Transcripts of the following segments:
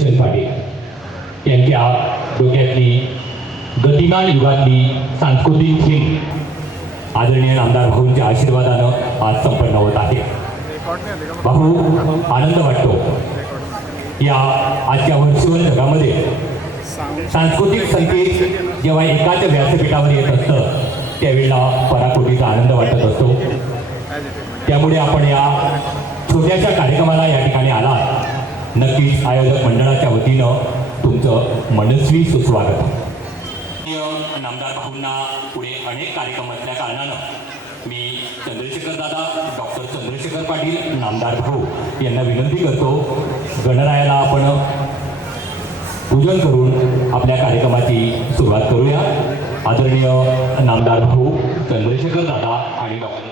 चंद्रशेखर पाटील यांच्या डोक्यातली गतिमान युगातली सांस्कृतिक थीम आदरणीय नामदार भाऊंच्या आशीर्वादानं आज संपन्न होत आहे। भाऊ, आनंद वाटतो या आजच्या वर्चुअल जगामध्ये सांस्कृतिक संकेत जेव्हा एकाच व्यासपीठावर येत असतं त्यावेळेला पराकोटीचा आनंद वाटत असतो। त्यामुळे आपण या छोट्याशा कार्यक्रमाला या ठिकाणी आलात, नक्कीच आयोजक मंडळाच्या वतीनं तुमचं मनस्वी सुस्वागत। नामदार भाऊंना पुढे अनेक कार्यक्रम असल्या कारणानं मी चंद्रशेखर दादा डॉक्टर चंद्रशेखर पाटील नामदार भाऊ यांना विनंती करतो, गणरायाला आपण पूजन करून आपल्या कार्यक्रमाची सुरुवात करूया। आदरणीय नामदार भाऊ चंद्रशेखर दादा आणि डॉक्टर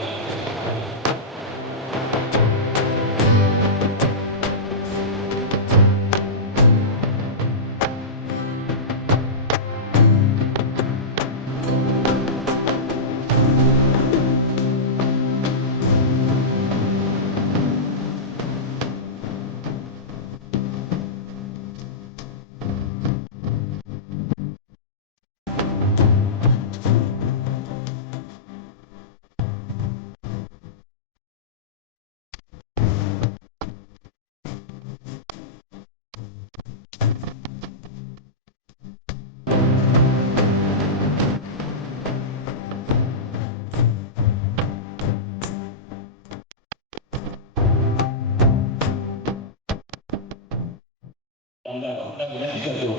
विनंती करतो,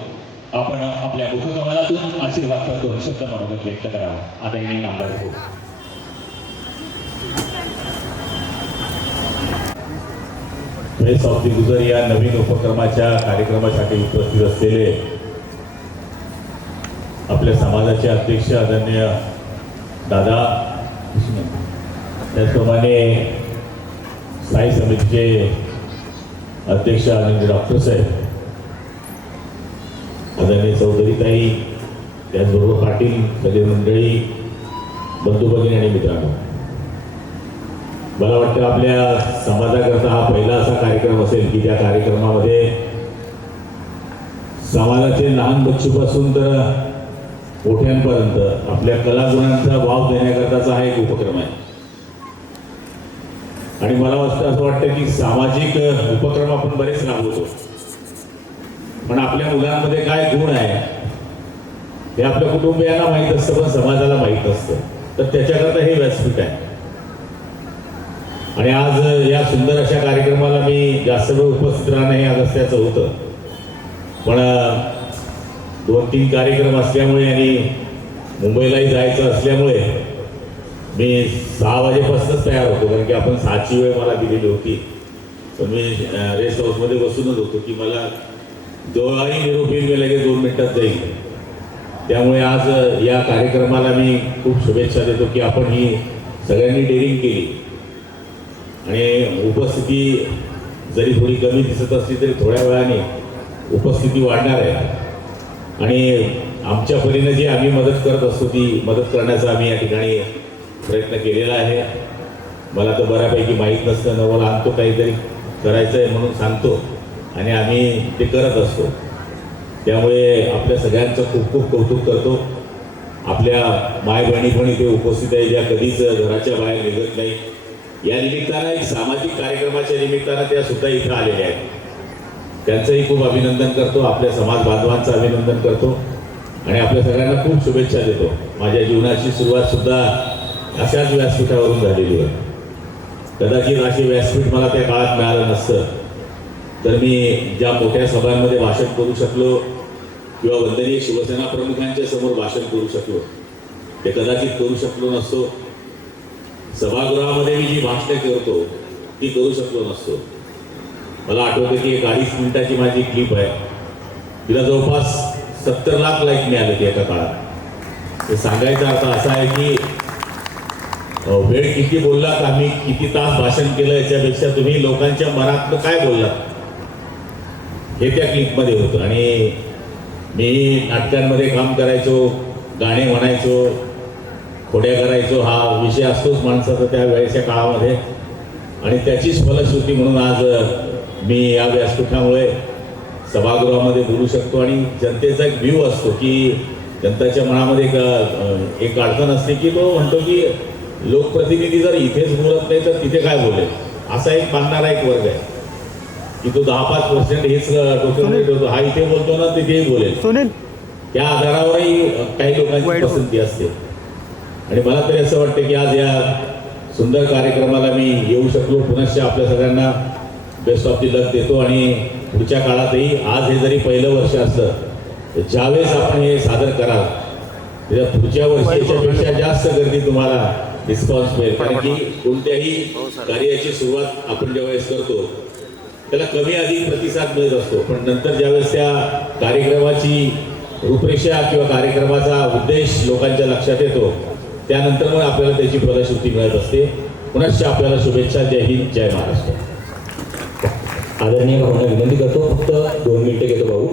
आपण आपल्या मुखकमलातून आशीर्वाद करतो शब्द मनोगत व्यक्त करावा। आदरणीय नामदार भाऊ। फेस ऑफ द गुजर या नवीन उपक्रमाच्या कार्यक्रमासाठी उपस्थित असलेले आपल्या समाजाचे अध्यक्ष आदरणीय दादा, त्याचप्रमाणे स्थायी समितीचे अध्यक्ष आदरणीय डॉक्टर साहेब, आदरणीय चौधरीताई, त्याचबरोबर पाटील सगळे मंडळी, बंधू भगिनी आणि मित्रांनो, मला वाटतं आपल्या समाजाकरता हा पहिला असा कार्यक्रम असेल की त्या कार्यक्रमामध्ये समाजाचे लहान बच्चूपासून तर मोठ्यांपर्यंत आपल्या कलागुणांचा वाव देण्याकरताचा हा एक उपक्रम आहे। आणि मला असं वाटतं की सामाजिक उपक्रम आपण बरेच राबवतो, पण आपल्या मुलांमध्ये काय गुण आहे हे आपल्या कुटुंबियांना माहीत असतं, पण समाजाला माहीत असतं, तर त्याच्याकरता हे व्यासपीठ आहे। आणि आज या सुंदर अशा कार्यक्रमाला मी जास्त वेळ उपस्थित राहणं हे अगस्त्याचं होतं, पण 2-3 कार्यक्रम असल्यामुळे आणि मुंबईलाही जायचं असल्यामुळे मी 6 वाजेपासूनच तयार होतो, कारण की आपण 6ची वेळ मला दिलेली होती, पण मी रेस्ट हाऊसमध्ये बसूनच होतो की मला जेव्हाही निरोप येईल मी लगेच 2 मिनिटात जाईल। त्यामुळे आज या कार्यक्रमाला मी खूप शुभेच्छा देतो की आपण ही सगळ्यांनी डेअरिंग केली आणि उपस्थिती जरी थोडी कमी दिसत असली तरी थोड्या वेळाने उपस्थिती वाढणार आहे। आणि आमच्या परीने जी आम्ही मदत करत असतो ती मदत करण्याचा आम्ही या ठिकाणी प्रयत्न केलेला आहे। मला तर बऱ्यापैकी माहीत नसतं, नवल आणतो काहीतरी करायचं आहे म्हणून सांगतो आणि आम्ही ते करत असतो। त्यामुळे आपल्या सगळ्यांचं खूप खूप कौतुक करतो। आपल्या माय बहिणी पण इथे उपस्थित आहे, ज्या कधीच घराच्या बाहेर निघत नाही। या निमित्तानं एक सामाजिक कार्यक्रमाच्या निमित्तानं त्या सुद्धा इथं आलेल्या आहेत, त्यांचंही खूप अभिनंदन करतो, आपल्या समाज बांधवांचं अभिनंदन करतो आणि आपल्या सगळ्यांना खूप शुभेच्छा देतो। माझ्या जीवनाची सुरुवात सुद्धा अशाच व्यासपीठावरून झालेली आहे। कदाचित असे व्यासपीठ मला त्या काळात मिळालं नसतं तर मी ज्या मोठ्या सभांमध्ये भाषण करू शकलो किंवा वंदनीय शिवसेना प्रमुखांच्या समोर भाषण करू शकलो ते कदाचित करू शकलो नसतो। सभागृहामध्ये मी जी भाषणे करतो ती करू शकलो नसतो। मला आठवतं की 1-2.5 मिनिटाची माझी क्लिप आहे, तिला जवळपास 70 लाख लाईक मिळाले ते एका काळात। ते सांगायचा अर्थ असा आहे की वेळ किती बोललात, आम्ही किती तास भाषण केलं याच्यापेक्षा तुम्ही लोकांच्या मनातलं काय बोललात हे त्या क्लिपमध्ये होतं। आणि मी नाटकांमध्ये काम करायचो, गाणे म्हणायचो, खोड्या करायचो, हा विषय असतोच माणसाचा त्या वेळेच्या काळामध्ये आणि त्याचीच फलश्रुती म्हणून आज मी या व्यासपीठामुळे सभागृहामध्ये बोलू शकतो आणि जनतेचा एक व्ह्यू असतो की जनताच्या मनामध्ये एक अडचण असते की तो म्हणतो की लोकप्रतिनिधी जर इथेच बोलत नाही तर तिथे काय बोलेल, असा एक मानणारा एक वर्ग आहे की तो 10-5% हेच डोक्यामध्ये ठेवतो, हा इथे बोलतो ना तिथेही बोलेल. त्या आधारावरही काही लोकांची पसंती असते. आणि मला तरी असं वाटतं की आज या सुंदर कार्यक्रमाला मी येऊ शकलो. पुनश्च आपल्या सगळ्यांना बेस्ट ऑफ दी लक देतो आणि पुढच्या काळातही आज हे जरी पहिलं वर्ष असलं तर ज्यावेळेस आपण हे सादर कराल त्याच्या पुढच्या वर्षाच्यापेक्षा जास्त गर्दी तुम्हाला रिस्पॉन्स मिळेल. कारण की कोणत्याही कार्याची सुरुवात आपण ज्यावेळेस करतो त्याला कमी अधिक प्रतिसाद मिळत असतो, पण नंतर ज्यावेळेस त्या कार्यक्रमाची रूपरेषा किंवा कार्यक्रमाचा उद्देश लोकांच्या लक्षात येतो त्यानंतर मग आपल्याला त्याची फलश्रुती मिळत असते. पुनश्च आपल्याला शुभेच्छा. जय हिंद, जय महाराष्ट्र. आदरणीय भाऊंना विनंती करतो, फक्त 2 मिनिटं घेतो भाऊ.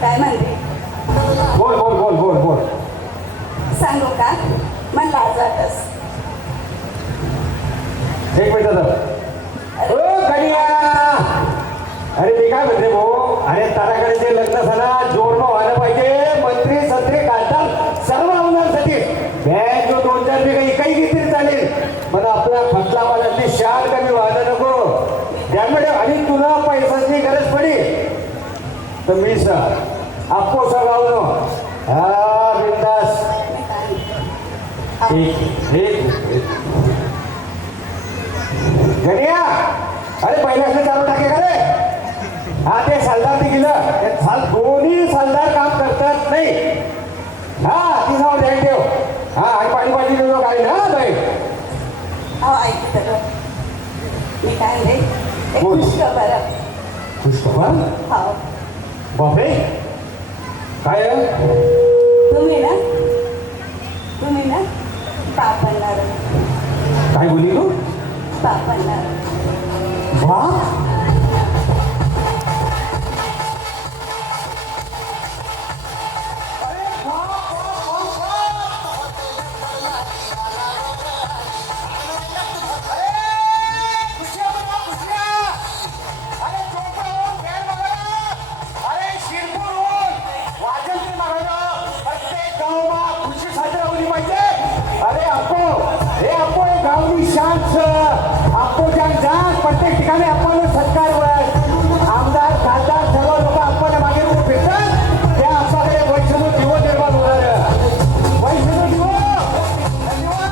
काय म्हणते? बोल बोल बोल बोल बोल. सांगू का? मन लाजवाटच. एक मिनिट ओ कन्या, अरे मी काय म्हणते भाऊ, अरे ताराकडे जे लग्न झालं जोडणं व्हायला पाहिजे. मंत्री संत्री काढतात सर्व आमदारसाठी बँक जो 2-4 बिघा काही घेतली चालेल, पण आपला फटलावाल्याची शाल कमी व्हायला नको. त्यामुळे आणि तुला पैशाची गरज पडी तर मी सर आपको सर लावलो हा बिंदास. गण्या, अरे पहिल्या चालू टाके का रे? हा ते सालदार ते गेलं ते दोन्ही सालदार काम करतात नाही. हा ती जाऊन द्यायला ठेव. हा आणि पाणी पाणी देऊ काय ना बाई. अहो ऐक तर मी काय रे एक बोल. खुश खबर पुष्पा हो बापरे काय आहे? तुम्ही ना बाप बनणार काय बोलली तू? बाप बनणार बाप प्रत्येक ठिकाणी आपण सत्कार आमदार खासदार सर्व लोक आपण मागे उभे फिरतात. त्या आपल्याकडे वैष्णव दिवो निर्माण होणार. वैष्णव दिवो धन्यवाद.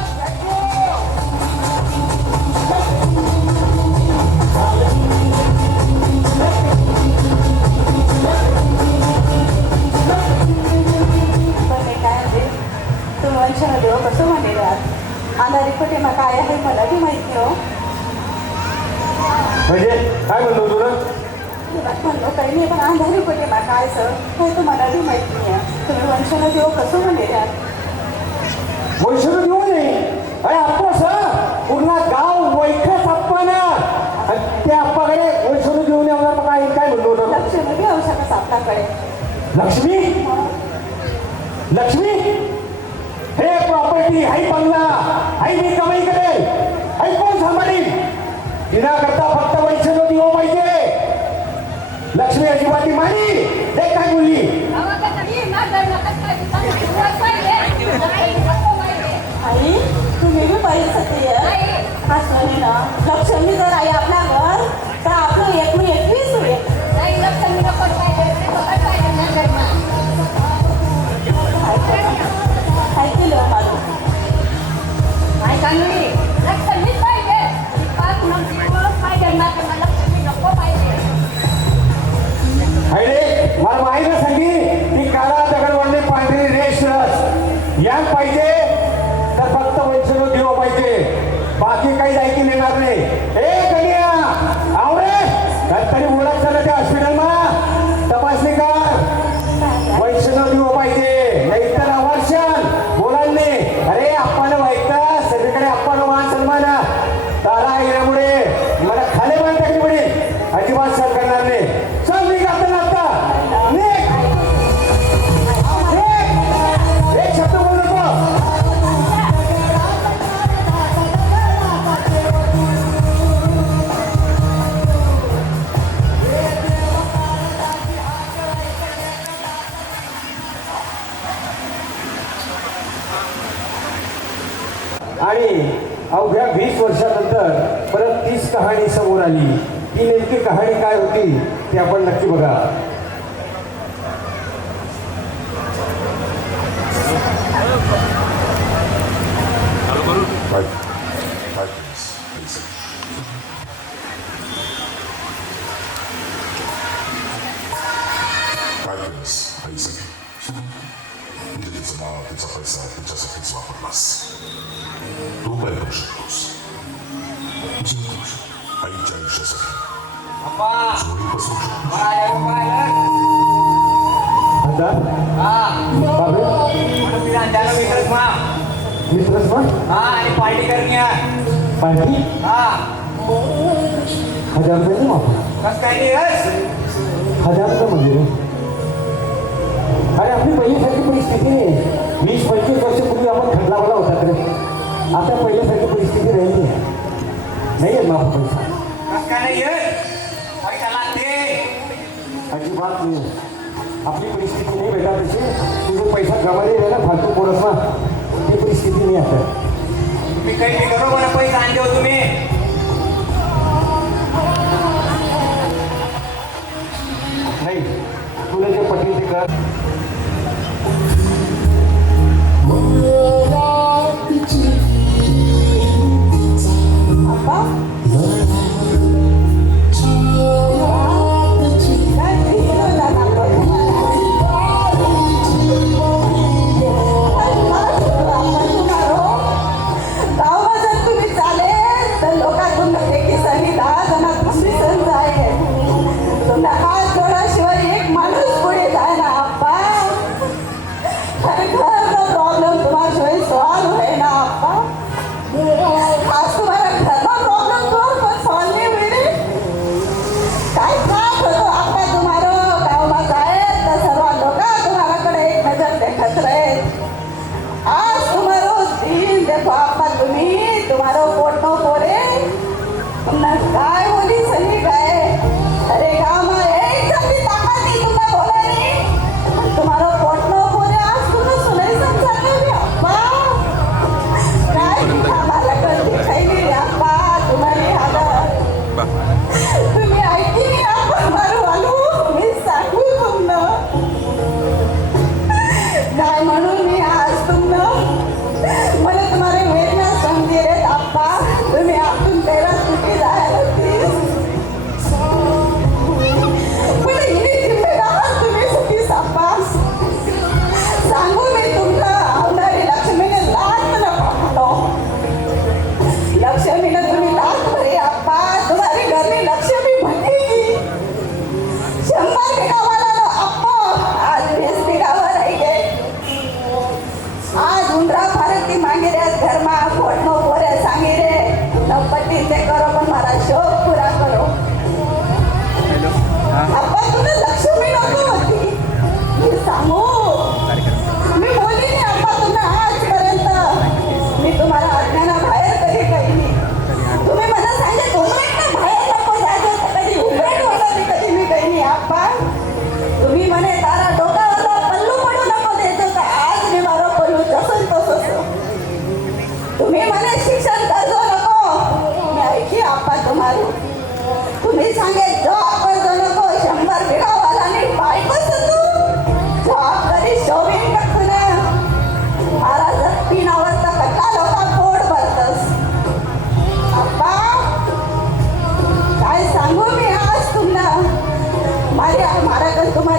पण मी काय म्हणजे तुम्ही वंशना देव कसं म्हणेल अंधारी पटे मग काय आहे मला बी माहिती हो. म्हणजे काय म्हणतो तुला? म्हणलो काही नाही पण अंधारी पटे मग काय सर हे तुम्हाला बी माहिती नाही आहे. तुम्ही वंशना देव कसं म्हणेल वैष्णव दिवो नाही अरे आपण पूर्ण गाव वैखच आपण त्या आप्पाकडे वैष्णव देऊन येणार मग काय काय म्हणलो होतं? लक्ष्मी बी औषधाच आपल्याकडे लक्ष्मी लक्ष्मी हे प्रॉपर्टी हाई बंगला हाई मी कमाई करेल हाई कोण सांभाळील? तिना करता फक्त वैष्णव दिवो पाहिजे. लक्ष्मी अजिबात मारी हे काय बोलली? आई तुम्ही बी पाहिजे सत्य हसवणी ना लक्ष्मी जर आई आपल्यावर तर आपलं एक मी एकवीस होईल. ऐकलं माझं अरे मला माहिती सांगी ती काळा दगडवंडी पांढरी रेश यान पाहिजे तर फक्त वैष्णव देव पाहिजे. बाकी काही जायची येणार नाही. ए कन्या आवरे तरी ओळख झालं त्या हॉस्पिटलमा तपासणी कर. वैष्णव देव पाहिजे नाही तर अवर्षण बोलायला नाही. अरे आपण ऐकता सगळीकडे आपण मान सन्मान तारा येण्यामुळे मला खाली मान टाकली पडेल. अजिबात सर करणार नाही. चल मी आता आता एक शब्द बोल नको. आणि अवघ्या 20 वर्षानंतर परत तीच कहाणी समोर आली. ती नेमकी कहाणी काय होती ते आपण नक्की बघा. तिचं नाव तिचा पैसा तिच्यासाठीच वापरलास. तू काय करू शकतोस? जीव देऊ शकतो आईच्या आयुष्यासाठी. जोडी बसवू शकतो. मित्रच मग पार्टी करण्या पार्टी हा 1000 रुपये वापर. कस काय नाही रस 1000 रुपये म्हणजे अरे आपली पहिल्यासारखी परिस्थिती नाही. 20-25 वर्षापूर्वी आपण खटलावाला होता तरी आता पहिल्यासारखी परिस्थिती राहिली नाही आहे. माफ पैसा कस काय नाही पैसा लागते अजिबात नाही. आपली परिस्थिती नाही बेटा तशी. तुझे पैसा गमाले आहे ना फालतू पोरस ना ती परिस्थिती नाही आता. तुम्ही काही बी करो मला पैसा आणले हो तुम्ही. नाही तुला जे पटेल ते कर. अप्पा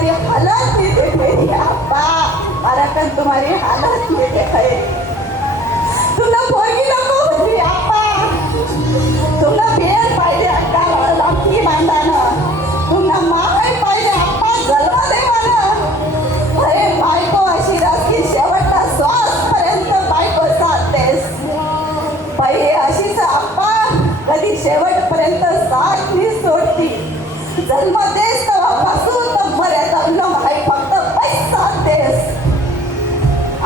तुम्हारी हालत नहीं देख रही अप्पा मारा कन तुम्हारी हालत नहीं देख रही तुमने पोरगी नको होती अप्पा तुमने बेर पाहिजे अक्का लाठी बांधानं तुमना माय पाहिजे अप्पा जन्म देवानं अरे बायको अशी राखी शेवटचा श्वासपर्यंत बायको साथतेस बाई अशीच अप्पा कधी शेवटपर्यंत साथ नाही सोडती जन्म देस तेव्हापासून तर मर्यादा आहे फक्त पैसा देस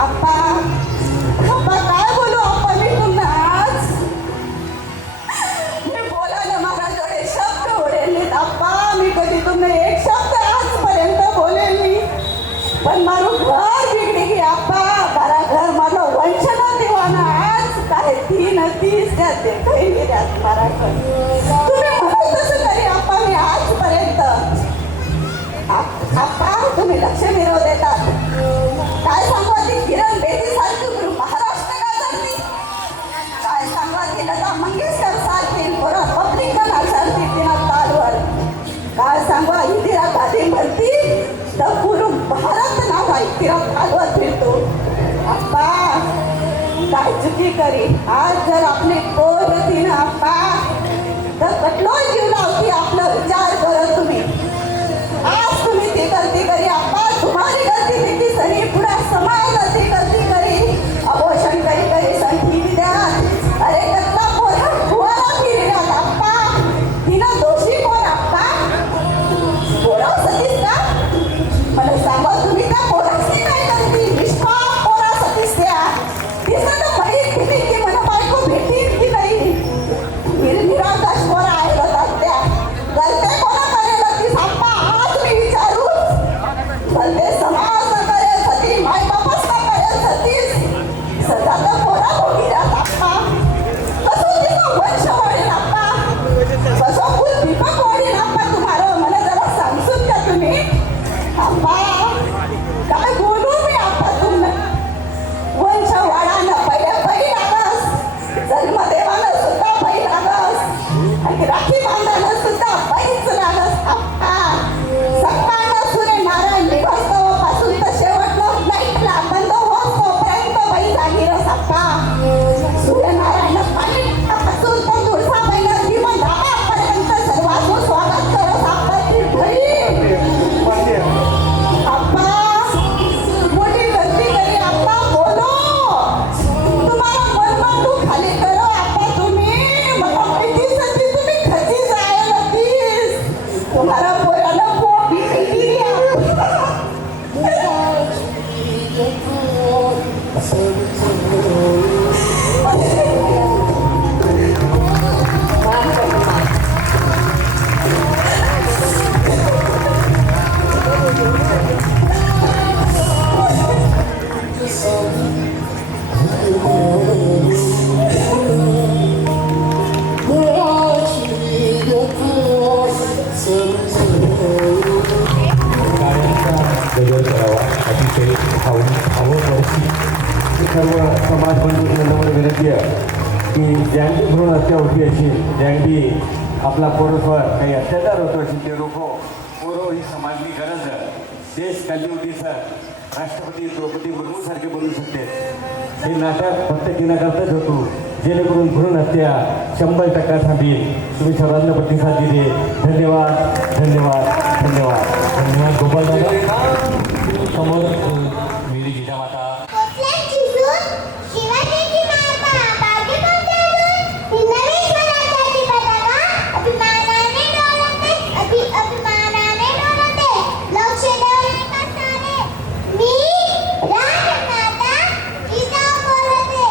अप्पा अप्पा काय बोलू अप्पा मी तुम्हाला आज मी बोला ना माझा जोडे शब्द उडेल नाहीत अप्पा मी कधी तुम्ही एक शब्द आजपर्यंत बोलेल मी पण माરું घर बिगडी गी अप्पा मारा घर माझं वंशना देवाना आज काय तीन तीस त्या देखही गेल्यात मारा घर तुम्ही म्हणत तसं तरी अप्पा मी आजपर्यंत अप्पा तुम्ही लक्ष मिरव देतात काय सांगवा ती किरण बेदी सारखी महाराष्ट्र गाजरती काय सांगवा ती लता मंगेशकर सारखी परत पब्लिक सारखी तिला तालवर काय सांगवा इंदिरा गांधी म्हणती तर पूर्ण भारत नाव आहे तिला तालवर फिरतो अप्पा काय चुकी करी आज जर आपली कोण होती ना अप्पा तर कटलो जीव लावती आपला विचार करत तुम्ही आज तुम्ही ती गलती करी अप्पा तुम्हारी गलती थी की सरी पूरा समाज गलती गलती करी अबोशन करी करी संठी द्या अरे कत्ता पोरा कुवाला फिरला अप्पा तिनं दोषी कोण अप्पा पोरा सतीस का मला सांगा तुम्ही त्या पोराची काय करती निष्पाप पोरा सतीस त्या तिचं तर माहीत किती की मला बायको भेटील की नाही निराकाश पोरा आहे होतात त्या गलते कोणा करेल ती अप्पा आज मी विचारू गलते समाज न करेल सती माय बापच न करेल सतीस सदा तर पोरा मोठी राहत अप्पा कसं तिचं वंश वाढेल अप्पा कसं फुल दीपक वाढेल अप्पा तुम्हाला मला जरा सांगसून द्या तुम्ही अप्पा काय बोलू मी अप्पा तुम्हाला वंश वाढानं पहिल्या बाई लागस जन्मदेवानं सुद्धा बाई लागस आणि राखी बांधानं सुद्धा बाईच लागस अप्पा सकाळनं सूर्य नारायण निघतोपासून तर शेवटनं नाईटला बंद होत तोपर्यंत बाई जागीरच अप्पा सूर्यनारायण पासून तर दुर्सा महिना जीवन रामापर्यंत सर्वांचं स्वागत करत आपली बहीण अप्पा मोठी गलती करी अप्पा बोलो तुम्हाला मनमाटू खाली करो अप्पा तुम्ही मला माहिती सती तुम्ही खची जायला तीस तुम्हाला पोराला पोपी दिली बदल करावा अतिशय आवडवर्षी सर्व समाज बंधूंवर विनंती आहे की ज्यांची भ्रूण हत्या होती अशी ज्यांची आपला पोरस्वर काही अत्याचार होतो अशी ते रोखो पोरो ही समाजली गरज आहे देश कालीवटीचा राष्ट्रपती द्रौपदी मुर्मूसारखे बनू शकते हे नाटक फक्त दिनाकरताच होतो जेणेकरून भ्रूण हत्या 100% थांबेल तुम्ही सर्वांना प्रतिसाद दिले धन्यवाद धन्यवाद धन्यवाद धन्यवाद गोपाल दादा समोर मेरी जिजामाता कुठल्याची सून शिवाजीची माता बाकी कोणत्या अजून हिंदवी स्वराज्याची पताका अभिमानाने डोलते अभिमानाने डोलते लक्ष देऊन एका स्थाने मी राजमाता जिजाऊ बोलते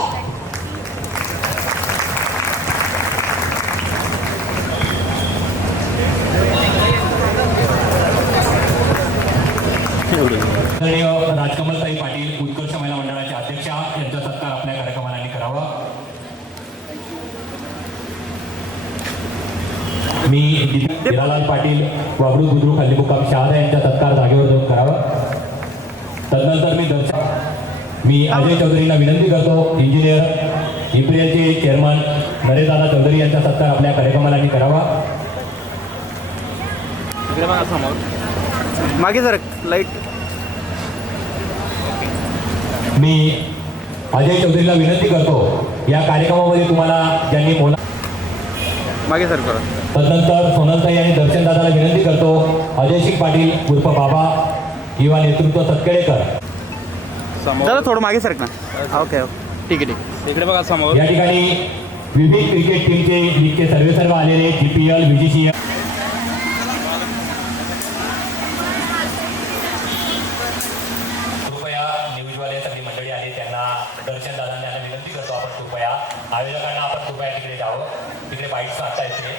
आदरणीय राजकमलताई पाटील उत्कर्ष महिला मंडळाच्या अध्यक्षा यांचा सत्कार आपल्या कार्यक्रमाने करावा. मी हिरालाल पाटील वागडू बुद्रुक हल्ली मुक्काम शहादा यांचा सत्कार जागेवर जाऊन करावा. तदनंतर मी अजय चौधरींना विनंती करतो इंजिनियर इम्पिरियलचे चेअरमन नरेशदादा चौधरी यांचा सत्कार आपल्या कार्यक्रमाला करावा. मागे जरा लाईट. मी अजय चौधरीला विनंती करतो या कार्यक्रमामध्ये तुम्हाला ज्यांनी मोला मागे सर करा. तदनंतर सोनलताई आणि दर्शनदादाला विनंती करतो अजय सिंग पाटील उर्फ बाबा किंवा नेतृत्व सत्केडेकर जरा थोडं मागे सरक ना. ओके ओके ठीक आहे ठीक आहे. इकडे बघा समोर. या ठिकाणी विविध क्रिकेट टीमचे लीगचे सर्व आलेले GPL BGCL कृपया न्यूजवाले सगळी मंडळी आली त्यांना दर्शन दादांनी यांना विनंती करतो आपण कृपया आयोजकांना आपण कृपया तिकडे जावं. तिकडे बाईट्स वाटता येते.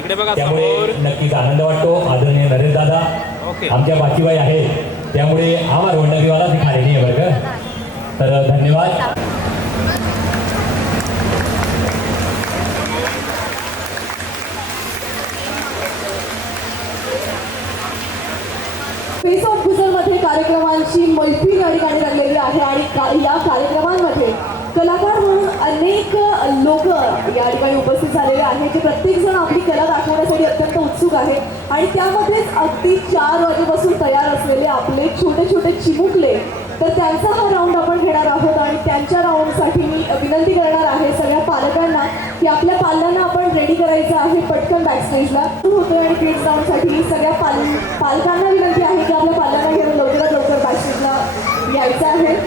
इकडे बघा त्यामुळे समोर. नक्कीच आनंद वाटतो. आदरणीय नरेश दादा ओके. आमच्या बाकीबाई आहेत त्यामुळे आम्हाला रोंडगीवाला ती खाली नाही आहे बरं का. तर धन्यवाद. फेस ऑफ गुजरमध्ये कार्यक्रमांची मैफिल या ठिकाणी लागलेली आहे आणि या कार्यक्रमांमध्ये कलाकार म्हणून अनेक लोक या ठिकाणी उपस्थित झालेले आहेत जे प्रत्येकजण आपली कला दाखवण्यासाठी अत्यंत उत्सुक आहेत आणि त्यामध्येच अगदी 4 वाजेपासून तयार असलेले आपले छोटे छोटे चिमुकले तर त्यांचा हा राऊंड आपण घेणार आहोत आणि त्यांच्या राऊंडसाठी मी विनंती करणार आहे सगळ्या पालकांना की आपल्या पाल्यांना आपण रेडी करायचं आहे पटकन बॅकस्टेजला होतोय आणि किड्स राऊंडसाठी सगळ्या पालकांना विनंती आहे की आपल्या पाल्यांना घेऊन लवकरात लवकर बॅकस्टेजला यायचं आहे.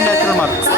Natural mark.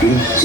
DJ.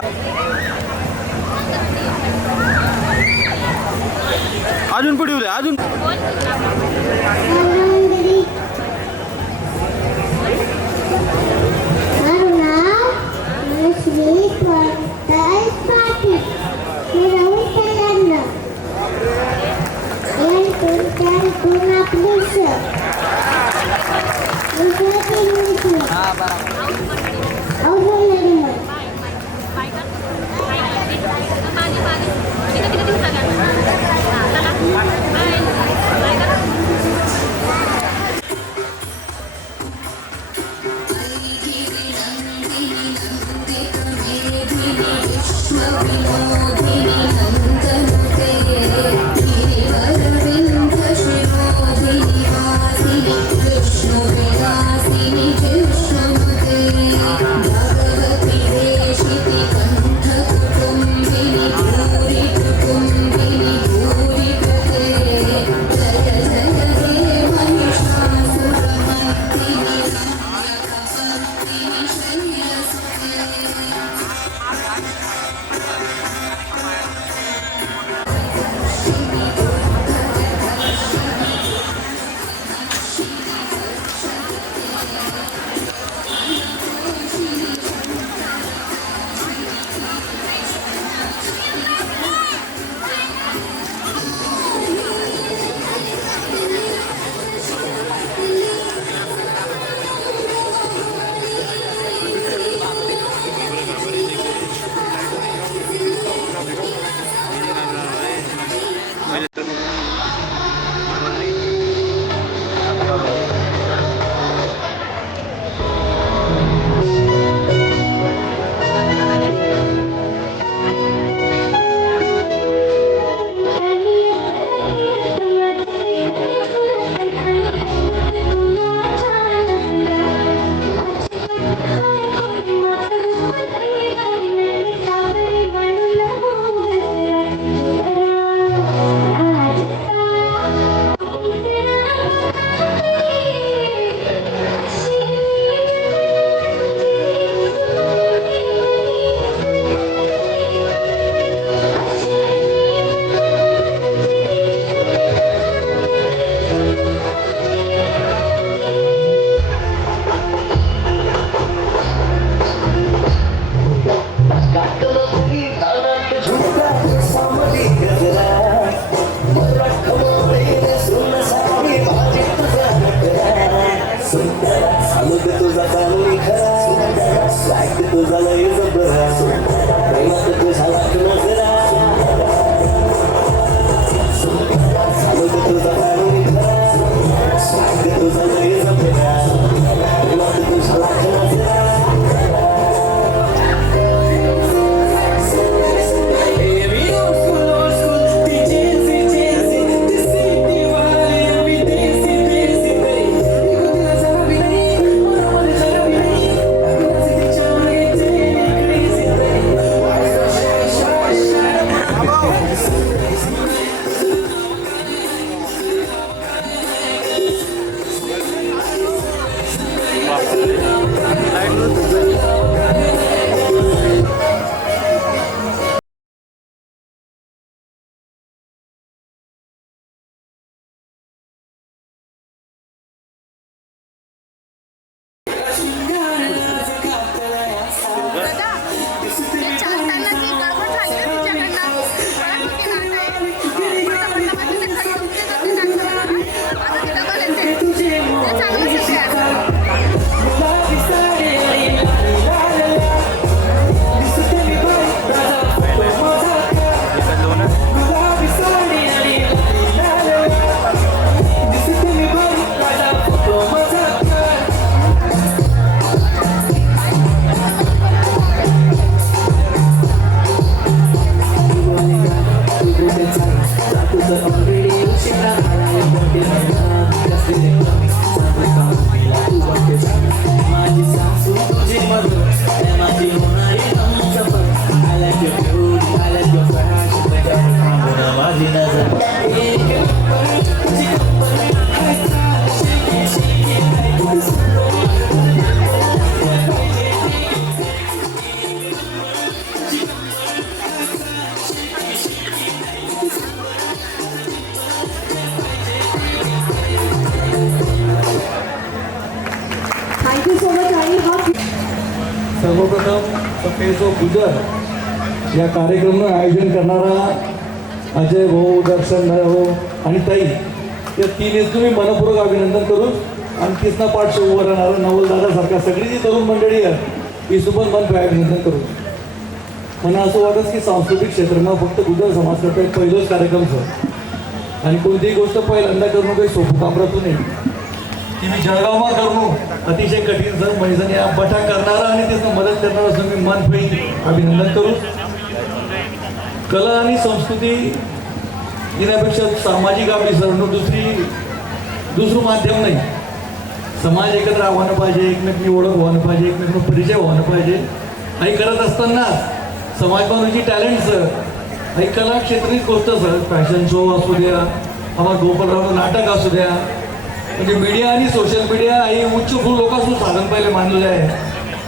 चला अजून पुढे येऊ द्या अजून. माરું नाव श्री पंकज पाटील. मी राहुल कल्याण पूर्ण आपली द फेस ऑफ गुजर या कार्यक्रमाचं आयोजन करणारा अजय भाऊ, दर्शन भाऊ आणि ताई या तिन्हीच तुम्ही मनपूर्वक अभिनंदन करून आणि तिसना पाठ उभं राहणारं नवलदादासारखा सगळी जी तरुण मंडळी आहे ही सुपन मन अभिनंदन करू. मला असं वाटतं की सांस्कृतिक क्षेत्रानं फक्त गुजर समाज करता एक पहिलंच कार्यक्रम सर आणि कोणतीही गोष्ट पहिल्यांदा करणं काही सोपं काम राहतो नाही. ती मी जळगावमा करणं अतिशय कठीण सर म्हणजे या बठा करणारा आणि त्याचं मदत करणारा असं मी मन अभिनंदन करू. कला आणि संस्कृती येण्यापेक्षा सामाजिक आपली सरणं दुसरं माध्यम नाही. समाज एकत्र व्हायला पाहिजे, एकमेकांनी ओळख व्हायला पाहिजे, एकमेकांना परिचय व्हायला पाहिजे. आणि करत असताना समाजबांधूची टॅलेंटचं आणि कला क्षेत्रीच गोष्ट सर फॅशन शो असू द्या, आम्हाला गोपालराव नाटक असू द्या, म्हणजे मीडिया आणि सोशल मीडिया ही उच्च भू लोकांसून साधन पहिले मानलेलं आहे.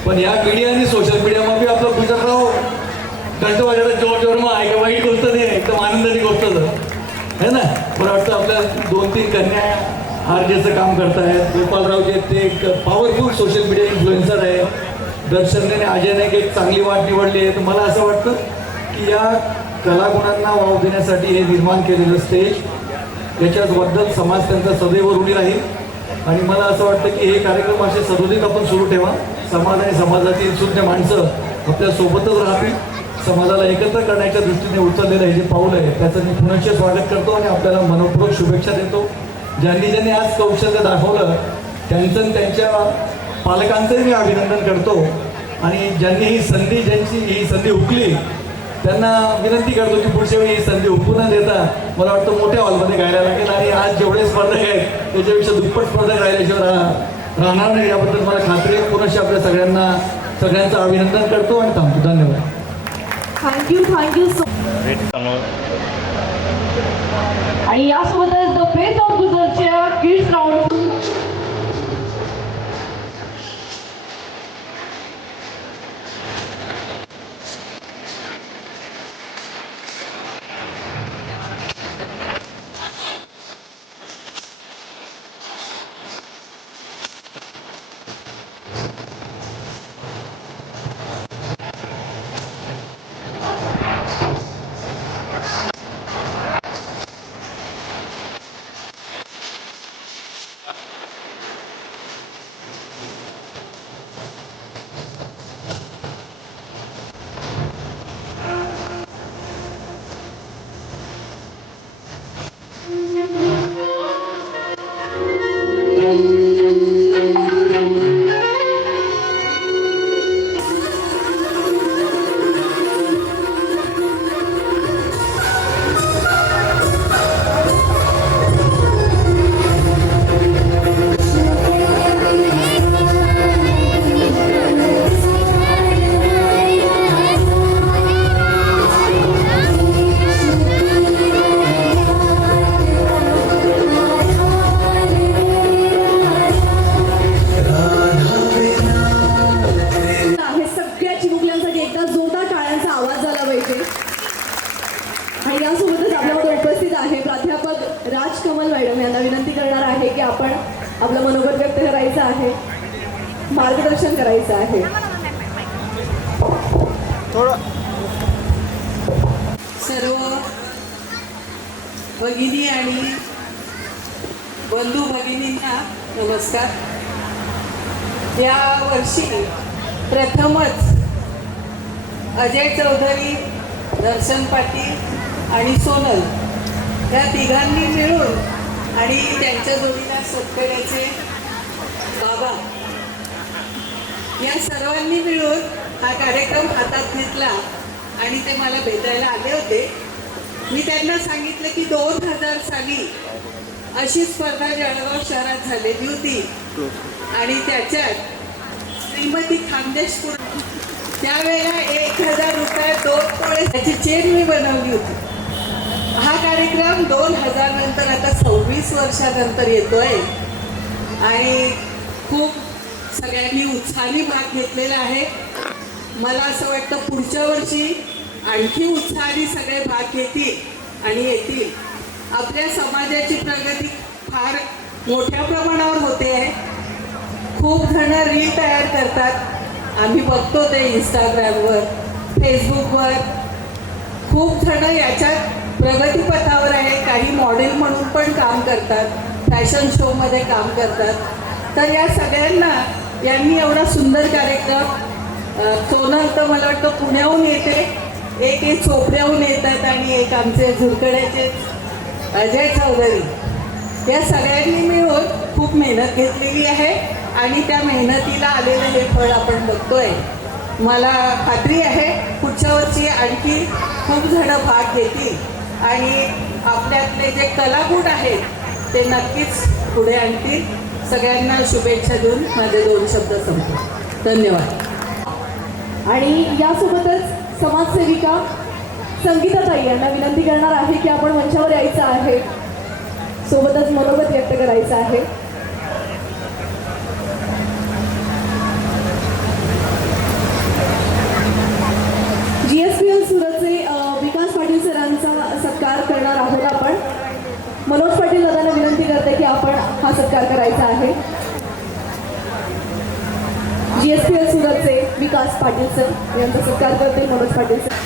पण या मीडिया आणि सोशल मीडियामध्ये बी आपलं गुजरराव घंट वाजवत जोर मग आहे का वाईट गोष्ट नाही, एकदम आनंदाची गोष्ट आहे ना. मला वाटतं आपल्या 2-3 कन्या आरजेचं काम करतायत. गोपालराव जे ते एक पॉवरफुल सोशल मीडिया इन्फ्लुएन्सर आहे. दर्शनने अजयने एक चांगली वाट निवडली आहे. तर मला असं वाटतं की या कलागुणांना वाव देण्यासाठी हे निर्माण केलेलं स्टेज याच्याबद्दल समाज त्यांचा सदैव ऋणी राहील. आणि मला असं वाटतं की हे कार्यक्रम असे सदोदित आपण सुरू ठेवा. समाज आणि समाजातील सुज्ञ माणसं आपल्या सोबतच राहतील. समाजाला एकत्र करण्याच्या दृष्टीने उचललेलं हे जे पाऊल आहे त्याचं मी पुनश्च स्वागत करतो आणि आपल्याला मनपूर्वक शुभेच्छा देतो. ज्यांनी आज कौशल्य दाखवलं त्यांचं त्यांच्या पालकांचंही मी अभिनंदन करतो. आणि ज्यांची ही संधी हुकली त्यांना विनंती करतो की पुढच्या वेळी ही संधी हुकू न देता मला वाटतं मोठ्या हॉलमध्ये गायला लागेल. आणि आज जेवढे स्पर्धक आहेत त्याच्यापेक्षा दुप्पट स्पर्धक राहिल्याशिवाय राहणार नाही याबद्दल मला खात्री आहे. पुनश्च आपल्या सगळ्यांचं अभिनंदन करतो आणि थांबतो. धन्यवाद. Thank you so. आणि यासोबतच द फेस ऑफ गुजरच्या किड्स राऊंड आणि यासोबतच आपल्यामध्ये उपस्थित आहे प्राध्यापक राजकमल मॅडम यांना विनंती करणार आहे की आपण आपलं मनोगत व्यक्त करायचं आहे, मार्गदर्शन करायचं आहे. सर्व भगिनी आणि बंधू भगिनींना नमस्कार. या वर्षी प्रथमच अजय चौधरी, दर्शन पाटील आणि सोनल या तिघांनी मिळून आणि त्यांच्या जोडीला सत्कर्याचे बाबा या सर्वांनी मिळून हा कार्यक्रम हातात घेतला आणि ते मला भेटायला आले होते. मी त्यांना सांगितलं की 2000 साली अशी स्पर्धा जळगाव शहरात झालेली होती आणि त्याच्यात श्रीमती खानदेशपूर त्यावेळेला 1000 रुपयात 2 तोळे त्याची चेन मी बनवली होती. हा कार्यक्रम 2000 नंतर आता 26 वर्षानंतर येतोय आणि खूप सगळ्यांनी उत्साहाने भाग घेतलेला आहे. मला असं वाटतं पुढच्या वर्षी आणखी उत्साहाने सगळे भाग घेतील आणि येतील. आपल्या समाजाची प्रगती फार मोठ्या प्रमाणावर होते आहे. खूप जण रील तयार करतात आम्ही बघतो ते इंस्टाग्रामवर, फेसबुकवर. खूप जण याच्यात प्रगतीपथावर आहे. काही मॉडेल म्हणून पण काम करतात, फॅशन शोमध्ये काम करतात. तर या सगळ्यांना यांनी एवढा सुंदर कार्यक्रम, सोनल तर मला वाटतं पुण्याहून येते, एक चोपड्याहून येतात आणि एक आमचे झुरकड्याचे अजय चौधरी, या सगळ्यांनी मिळून खूप मेहनत घेतलेली आहे आणि त्या मेहनतीला आलेलं हे फळ आपण बघतोय. मला खात्री आहे पुढच्या वर्षी आणखी खूप जणं भाग घेतील आणि आपल्यातले जे कलागुण आहेत ते नक्कीच पुढे आणतील. सगळ्यांना शुभेच्छा देऊन माझे 2 शब्द संपतो. धन्यवाद. आणि यासोबतच समाजसेविका संगीताताई यांना विनंती करणार आहे की आपण मंचावर यायचं आहे, सोबतच मनोगत व्यक्त करायचं आहे. GSPL सुरतचे विकास पाटील सरांचा सत्कार करणार आहोत आपण. मनोज पाटील दादांना विनंती करते की आपण हा सत्कार करायचा आहे. GSPL सुरतचे विकास पाटील सर यांचा सत्कार करते मनोज पाटील सर.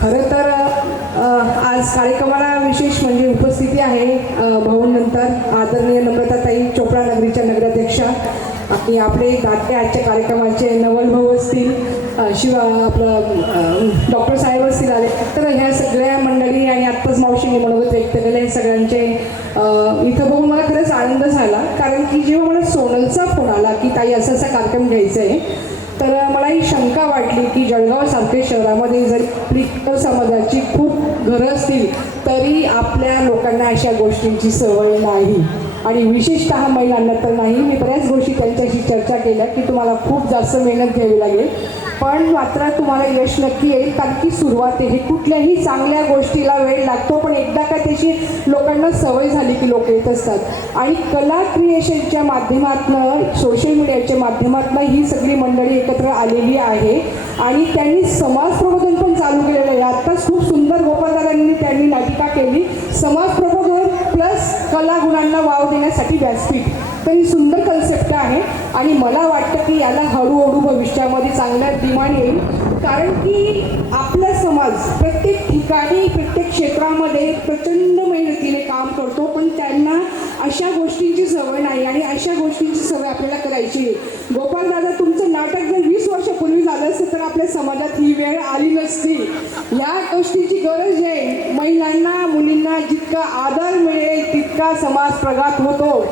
खरं तर आज कार्यक्रमाला विशेष म्हणजे उपस्थिती आहे भाऊंनंतर आदरणीय नम्रताताई चोपडा नगरीच्या नगराध्यक्षा आणि आपले दाते आजच्या कार्यक्रमाचे नवल भाऊ असतील, आपलं डॉक्टर साहेब असतील आले. तर ह्या सगळ्या मंडळी आणि आत्ताच मावशींनी मनोगत व्यक्त केलं, हे सगळ्यांचे इथं बघून मला खरंच आनंद झाला. कारण की जेव्हा मला सोनलचा फोन आला की ताई असा कार्यक्रम घ्यायचा आहे, तर मला ही शंका वाटली की जळगावसारख्या शहरामध्ये जरी आपली समाजाची खूप घरं असतील तरी आपल्या लोकांना अशा गोष्टींची सवय नाही आणि विशेषतः महिलांना तर नाही. मी बऱ्याच गोष्टी त्यांच्याशी चर्चा केल्या की तुम्हाला खूप जास्त मेहनत घ्यावी लागेल, पण मात्र तुम्हाला यश नक्की येईल. कारण की सुरुवात आहे, कुठल्याही चांगल्या गोष्टीला वेळ लागतो, पण एकदा का त्याची लोकांना सवय झाली की लोक येत असतात. आणि कला क्रिएशनच्या माध्यमातून, सोशल मीडियाच्या माध्यमातून ही सगळी मंडळी एकत्र आलेली आहे आणि त्यांनी समाज प्रबोधन पण चालू केलेलं आहे. आत्ताच खूप सुंदर गोपालदारांनी त्यांनी नाटिका केली, समाज प्रबोधन प्लस कलागुणांना वाव देण्यासाठी व्यासपीठ. तर ही सुंदर कन्सेप्ट आहे आणि मला वाटतं की याला हळूहळू भविष्यामध्ये चांगला डिमांड येईल. कारण की आपला समाज प्रत्येक ठिकाणी, प्रत्येक क्षेत्रामध्ये प्रचंड मेहनतीने काम करतो, पण त्यांना अशा गोष्टींची सवय नाही आणि अशा गोष्टींची सवय आपल्याला करायची आहे. गोपालदादा, तुमचं नाटक जर 20 वर्षापूर्वी झालं असतं तर आपल्या समाजात ही वेळ आली नसती. ह्या गोष्टीची गरज आहे. महिलांना, मुलींना जितका आदर मिळेल तितका समाज प्रगत होतो.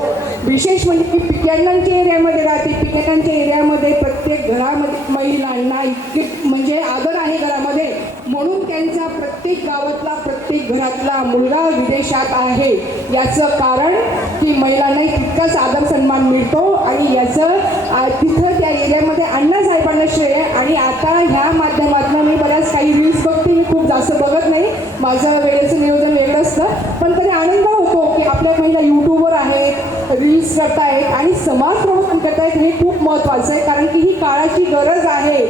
विशेष म्हणजे मी पिकेटांच्या एरियामध्ये राहते. पिकेटांच्या एरियामध्ये प्रत्येक घरामध्ये महिलांना इतके म्हणजे आदर आहे घरामध्ये, म्हणून त्यांचा प्रत्येक गावातला, प्रत्येक घरातला मुलगा विदेशात आहे. याचं कारण की महिलांना तितकाच आदर सन्मान मिळतो आणि याचं तिथं त्या एरियामध्ये अण्णासाहेबांना श्रेय आहे. आणि आता ह्या माध्यमातून मी बऱ्याच काही रील्स बघते, मी खूप जास्त बघत नाही, माझं वेळेचं नियोजन वेगळं असतं, पण तरी आनंद होतो की आपल्या महिला यूट्यूबवर आहेत, रील्स करतायत आणि समाज प्रबोधन करतायत. हे खूप महत्त्वाचं आहे कारण की ही काळाची गरज आहे.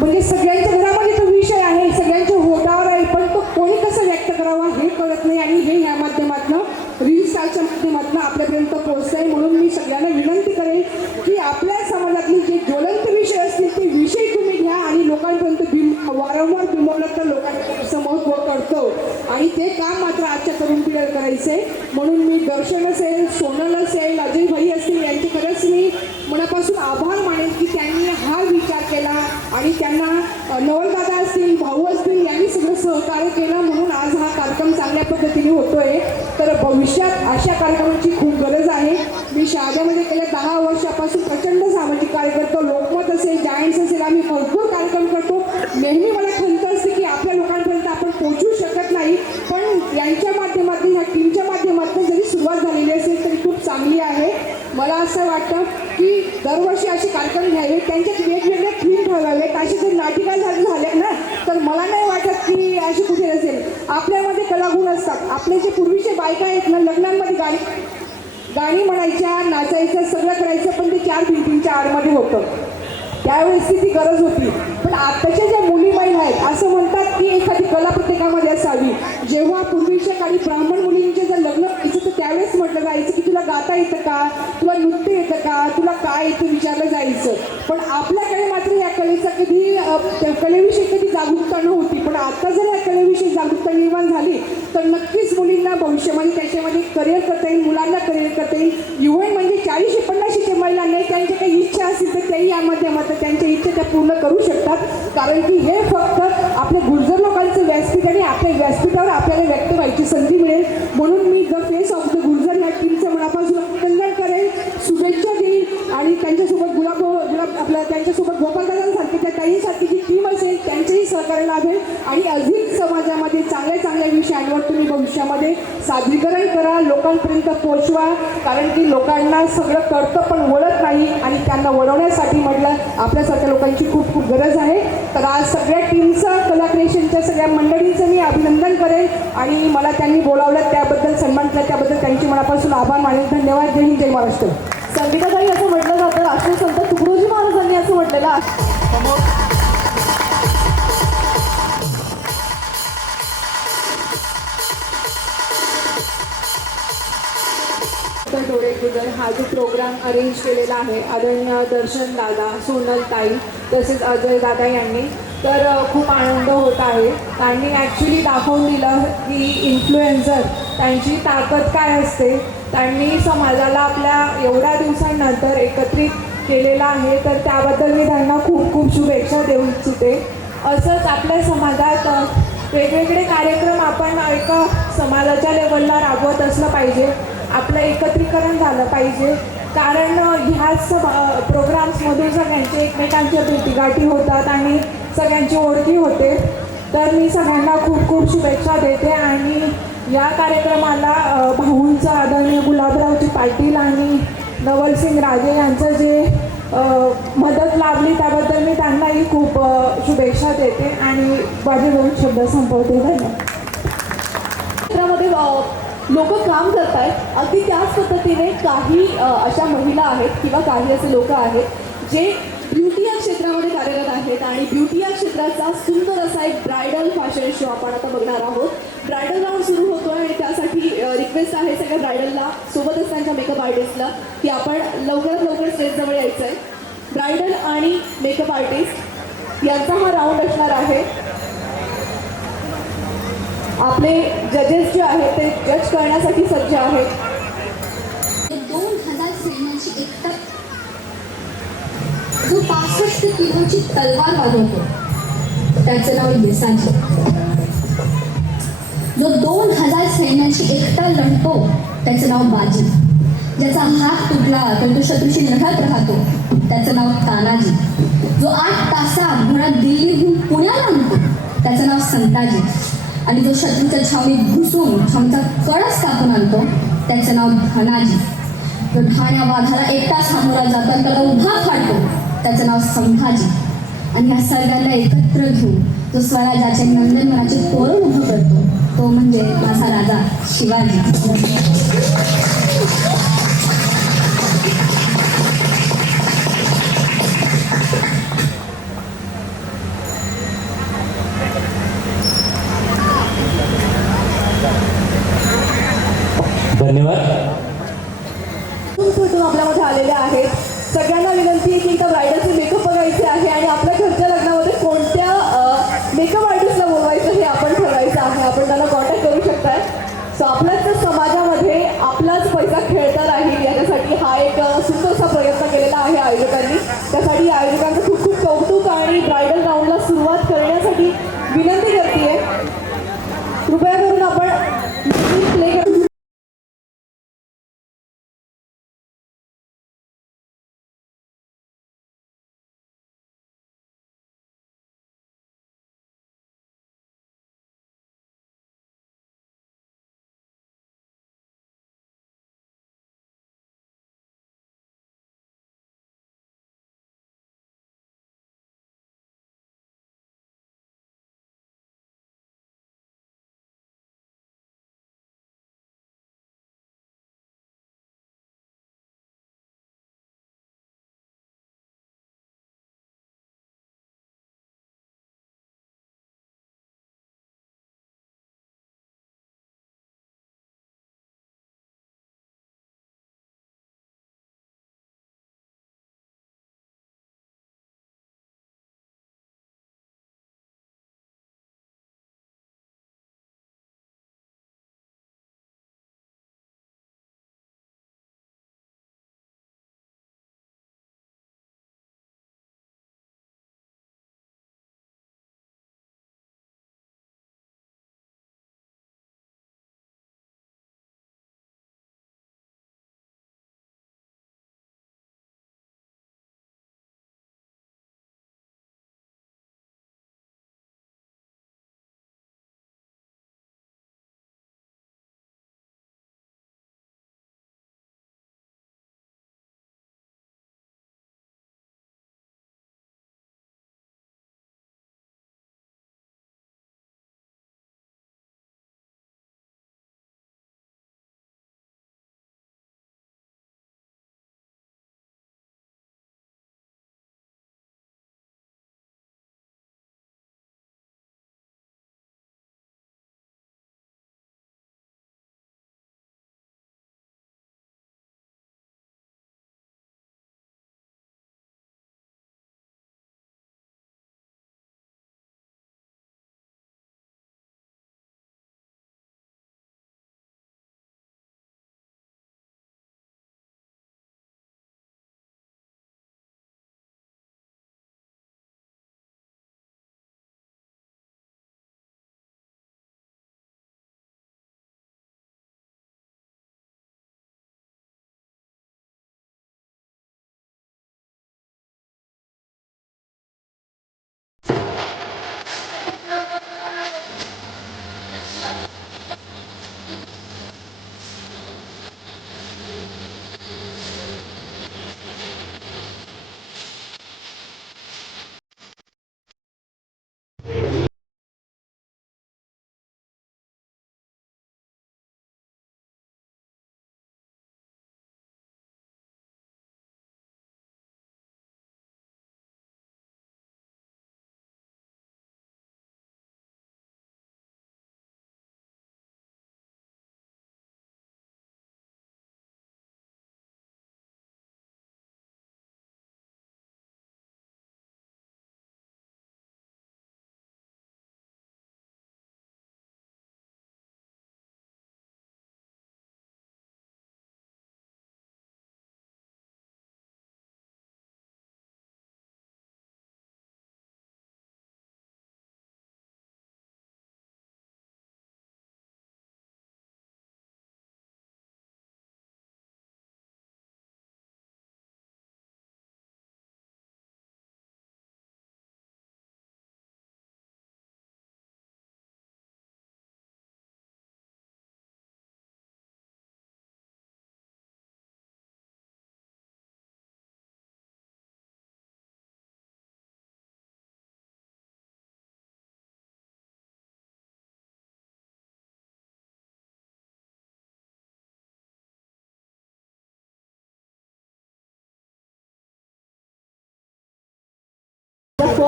म्हणजे सगळ्यांच्या घरामध्ये तो विषय आहे, सगळ्यांच्या होटावर आहे, पण तो कोणी कसं व्यक्त करावा हे कळत नाही आणि हे ह्या माध्यमातून, रील्स स्टारच्या माध्यमातून आपल्यापर्यंत पोहोचत आहे. म्हणून मी सगळ्यांना विनंती करेन की आपल्या समाजातले जे ज्वलंत विषय असतील ते विषय तुम्ही घ्या आणि लोकांपर्यंत वारंवार बिंबवलं तर लोकांचं महत्त्व कळतं आणि ते काम मात्र आजच्या तरुण पिढीला करायचं आहे. म्हणून मी दर्शन असेल, सोनल असेल, अजय भाई असतील, यांचे खरंच मी मनापासून आभार मानेन की त्यांनी हा विचार केला आणि त्यांना नवलदादा असतील, भाऊ असतील, यांनी सगळं सहकार्य केलं, म्हणून आज हा कार्यक्रम चांगल्या पद्धतीने होतोय. तर भविष्यात अशा कार्यक्रमाची खूप गरज आहे. मी शहाद्यामध्ये गेल्या 10 वर्षापासून प्रचंड सामाजिक कार्य करतो. लोकमत असेल, जायंट्स असेल, आम्ही भरपूर कार्यक्रम करतो. नेहमी मला खंत असते की आपल्या लोकांपर्यंत आपण पोहोचू शकत नाही, पण यांच्या माध्यमातून, ह्या टीमच्या माध्यमातून जरी सुरुवात झालेली असेल तरी खूप चांगली आहे. मला असं वाटतं की दरवर्षी असे कार्यक्रम घ्यावे, त्यांच्यात वेगवेगळे थीम ठेवावेत. अशी जर नाटिका झाल्या ना तर मला नाही वाटत की अशी कुठे असेल. आपल्यामध्ये कलागुण असतात. आपले जे पूर्वीचे बायका आहेत ना, लग्नांमध्ये गाणी म्हणायच्या, नाचायचं, सगळं करायचं, पण ते 4 भिंतींच्या आडमध्ये होतं. त्यावेळेस ती गरज होती. पण आत्ताच्या ज्या मुली महिला आहेत असं म्हणतात की एखादी कला प्रत्येकामध्ये असावी. जेव्हा पूर्वीच्या काळी ब्राह्मण मुलींचे जर लग्न व्हायचं तर त्या त्यावेळेस म्हटलं जायचं की तुला गाता येतं का, तुला नृत्य येतं का, तुला काय येतं विचारलं जायचं. पण आपल्याकडे मात्र या कलेचा त्या कलेविषयी कधी जागरूकता नव्हती. पण आता जर या कलेविषयी जागरूकता निर्माण झाली तर नक्कीच मुलींना भविष्यामध्ये त्याच्यामध्ये करिअर करता येईल, मुलांना करिअर करता येईल. इव्हन म्हणजे 40-50च्या महिला नाही, त्यांच्या काही इच्छा असतील तर त्याही या माध्यमातून त्यांच्या इच्छा त्या पूर्ण करू शकतात. कारण की हे फक्त आपल्या गुर्जर लोकांचं व्यासपीठ आणि आपल्या व्यासपीठावर आपल्याला व्यक्त व्हायची संधी मिळेल. म्हणून me the face of the Gurjar या टीमचं मनापासून अभिनंदन करेन, शुभेच्छा देईन. आणि त्यांच्यासोबत गुलाब त्यांच्यासोबत गोपालदादांसारखी त्या ताईंसारखी जी टीम असेल त्यांचेही सहकार्य लाभेल. आणि अधिक समाजामध्ये चांगल्या विषयांवर तुम्ही भविष्यामध्ये सादरीकरण करा, लोकांपर्यंत पोहोचवा. कारण की लोकांना सगळं कळतं पण वळत नाही, आणि त्यांना वळवण्यासाठी म्हटलं आपल्यासारख्या लोकांची खूप खूप गरज आहे. तर आज सगळ्या टीमचं, कला क्रिएशनच्या सगळ्या मंडळींचं मी अभिनंदन करेन. आणि मला त्यांनी बोलावलं त्याबद्दल, सन्मान केला त्याबद्दल त्यांचे मनापासून आभार मानेल. धन्यवाद. जय हिंद, जय महाराष्ट्र. संगीताताई असं म्हटलं जातं, राष्ट्रसंत तुकडोजी महाराजांनी असं म्हटलेलं आहे. डोळे गुजर हा जो प्रोग्राम अरेंज केलेला आहे आदरणीय दर्शन दादा, सोनल ताई तसेच अजय दादा यांनी, तर खूप आनंद होत आहे. त्यांनी ॲक्च्युली दाखवून दिलं की इन्फ्लुएन्सर त्यांची ताकद काय असते. त्यांनी समाजाला आपल्या एवढ्या दिवसांनंतर एकत्रित केलेलं आहे, तर त्याबद्दल मी त्यांना खूप खूप शुभेच्छा देऊ इच्छिते. असंच आपल्या समाजात वेगवेगळे कार्यक्रम आपण एका समाजाच्या लेवलला राबवत असलं पाहिजे. आपलं एकत्रीकरण झालं पाहिजे. कारण ह्याच प्रोग्राम्समधून सगळ्यांचे एकमेकांच्या भेटीगाठी होतात आणि सगळ्यांची ओळखी होते. तर मी सगळ्यांना खूप खूप शुभेच्छा देते. आणि या कार्यक्रमाला भाऊंचं आदरणीय गुलाबरावजी पाटील आणि नवलसिंग राजे यांचं जे मदत लाभली त्याबद्दल मी त्यांनाही खूप शुभेच्छा देते आणि माझे 2 शब्द संपवते. धन्यवाद. क्षेत्रामध्ये लोक काम करत आहेत. अगदी त्याच पद्धतीने काही अशा महिला आहेत किंवा काही असे लोक आहेत जे ब्युटी या क्षेत्रामध्ये कार्यरत आहेत. आणि ब्युटी या क्षेत्राचा सुंदर असा एक ब्रायडल फॅशन शो आपण आता बघणार आहोत. ब्रायडल राऊंड सुरू होतो आहे आणि त्यासाठी रिक्वेस्ट आहे सगळ्या ब्रायडलला, सोबतच त्यांच्या मेकअप आर्टिस्टला, की आपण लवकरात लवकर स्टेजजवळ यायचं आहे. ब्रायडल आणि मेकअप आर्टिस्ट यांचा हा राऊंड असणार आहे. आपले जजेस जे आहेत ते जज करण्यासाठी सज्ज आहेत. 2000 सैन्याची एकता, जो 65 किलोची तलवार वाजवतो त्याचं नाव येसाजी. जो 2000 सैन्याची एकता लढतो त्याचं नाव बाजी. ज्याचा हात तुटला तर तो शत्रूशी लढत राहतो त्याचं नाव तानाजी. जो 8 तासात घोडा दिल्लीहून पुण्याला आणतो त्याचं नाव संताजी. आणि जो शत्रूच्या छावणीत घुसून छावणीचा कळस कापून आणतो त्याचं नाव धनाजी. जो ठाण्या वाघाला एकटा सामोरा जातो आणि त्याला उभा फाडतो त्याचं नाव संभाजी. आणि ह्या सगळ्यांना एकत्र घेऊन जो स्वराज्याचे नंदनवनाचे तोरण उभं करतो तो म्हणजे माझा राजा शिवाजी. धन्यवाद. आपल्यामध्ये आलेले आहेत. सगळ्यांना विनंती आहे की एकदा ब्रायडलचे मेकअप बघायचे आहे आणि आपल्या घरच्या लग्नामध्ये कोणत्या मेकअप आर्टिस्टला बोलवायचं हे आपण ठरवायचं आहे. आपण त्यांना कॉन्टॅक्ट करू शकताय. सो आपल्याच समाजामध्ये आपलाच पैसा खेळता राहील याच्यासाठी हा एक सुंदरसा प्रयत्न केलेला आहे आयोजकांनी. त्यासाठी आयोजकांचं खूप खूप कौतुक आणि ब्रायडल राऊंडला सुरुवात करण्यासाठी विनंती करते. कृपया करून आपण प्ले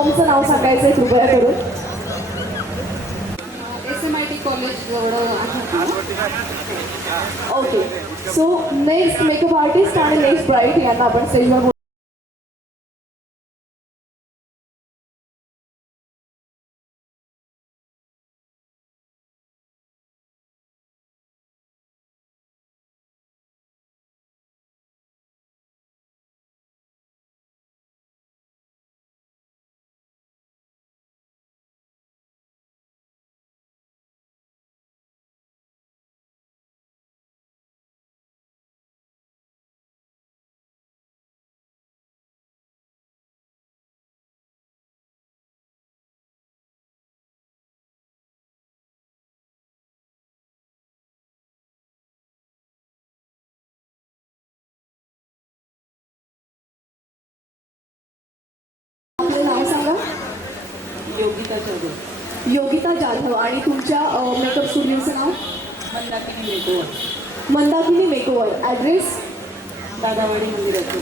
होमचं नाव सांगायचं आहे कृपया करून. SMIT college okay, so next makeup artist आणि नेक्स्ट ब्राईट यांना आपण स्टेजवर आपलं नाव सांगा. योगिता चौधरी, योगिता जाधव. आणि तुमच्या मेकअप स्टुडिओचं नाव? Mandakini makeover, Mandakini makeover. Address? Dadawadi मंदिराच्या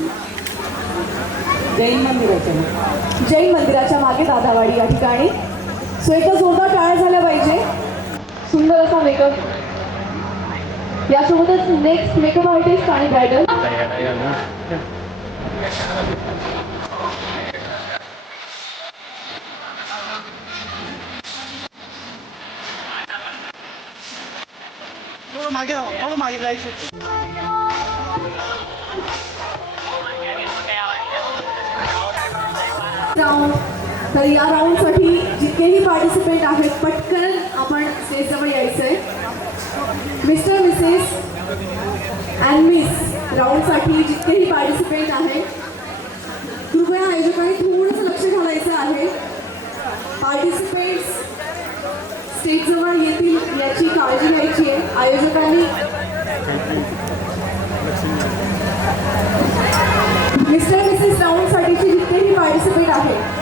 जैन मंदिराच्या जैन मंदिराच्या मागे दादावाडी या ठिकाणी. सो एका जोरदार टाळ्या झाल्या पाहिजे. सुंदर असा मेकअप. यासोबतच नेक्स्ट मेकअप आर्टिस्ट आणि ब्रायडल. थोडं मागे जायचं. राऊंड. तर या राऊंडसाठी जितकेही पार्टिसिपेंट आहेत पटकन आपण स्टेजजवळ यायचं आहे. मिस्टर मिसेस अँड मिस राऊंडसाठी जितकेही पार्टिसिपेंट आहेत कृपया आयोजकांनी थोडंसं लक्ष घालायचं आहे. पार्टिसिपेंट्स स्टेजजवळ येतील याची काळजी घ्यायची आहे आयोजकांनी. मिस्टर मिसेस राऊंडसाठीचे जितकेही पार्टिसिपेंट आहेत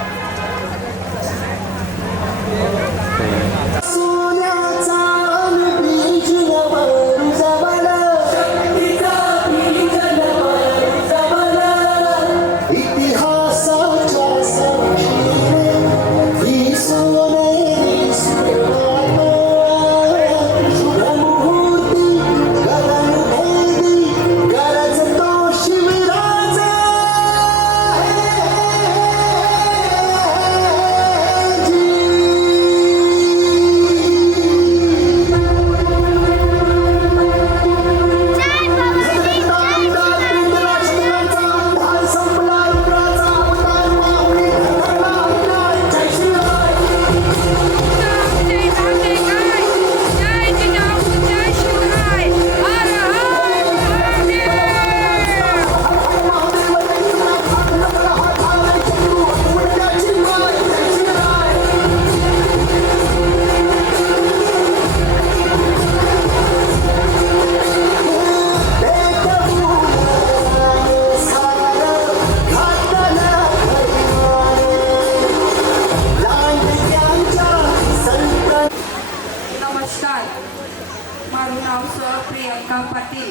મારું નામ સ પ્રિયંકા પાટીલ.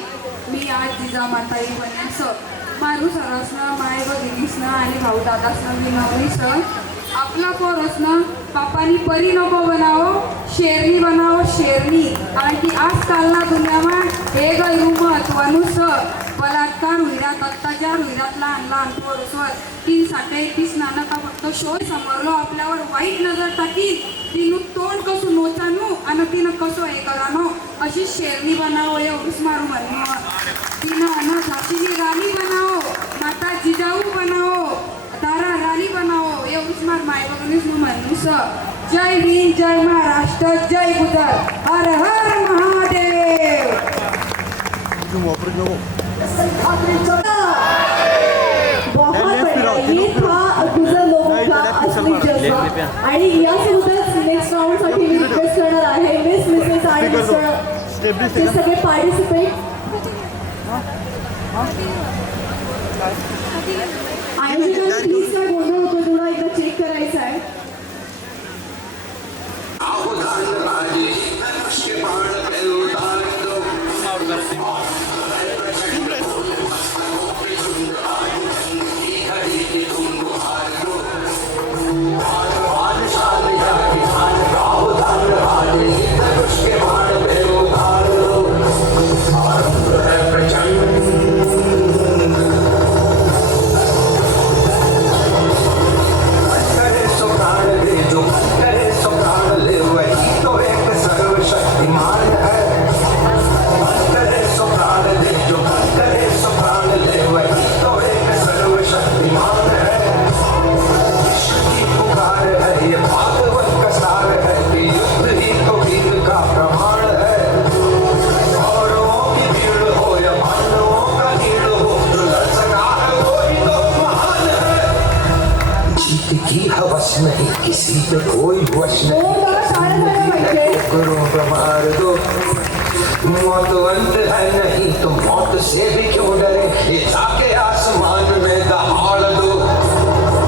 मी आज जिजामाताई बन्यास मारू सरसनं माय भगिनीसनं आणि भाऊ दादासनं मी नवनीसं आपला पोरसनं बापानी परी नको बनावो शेरनी बनावो शेरनी. कारण की आजकालना दुनियामा हे गैरू महत्वानुस बलात्कार हुईरात अत्याचार हुईरात लहान लहान पोरसवर 330 नानका फक्त शोय समोरलो आपल्यावर वाईट नजर टाकीन तिनं तोंड कसं नोचानो आणि तिनं कसं हे करानो अशी शेरनी बनावो एवढीच मारू म्हणणं. तिनं अन झाशीची राणी बनावो माता जिजाऊ बनावो तारा राणी बनावो एवढीच मार माय बघणीस म्हणूस. जय हिंद जय महाराष्ट्र जय गुजर हर हर महादेव. बहुत बढ़िया. ये था गुजर लोगों का असली जज्बा. आणि यासोबतच नेक्स्ट राऊंडसाठी मी रिक्वेस्ट करणार आहे मिस मिसेस आणि मिस्टर ते सगळे पार्टिसिपेट आयोजकांना प्लीज काय गोंधळ होतो थोडा एकदा चेक करायचा आहे. बस नहीं किसी पे कोई वश हो नहीं मला शाळा झाल्या पाहिजे गुरु को मार दो मौत अंत है नहीं तो मौत से भी क्यों डरे ये जाके आसमान में दहाड़ दो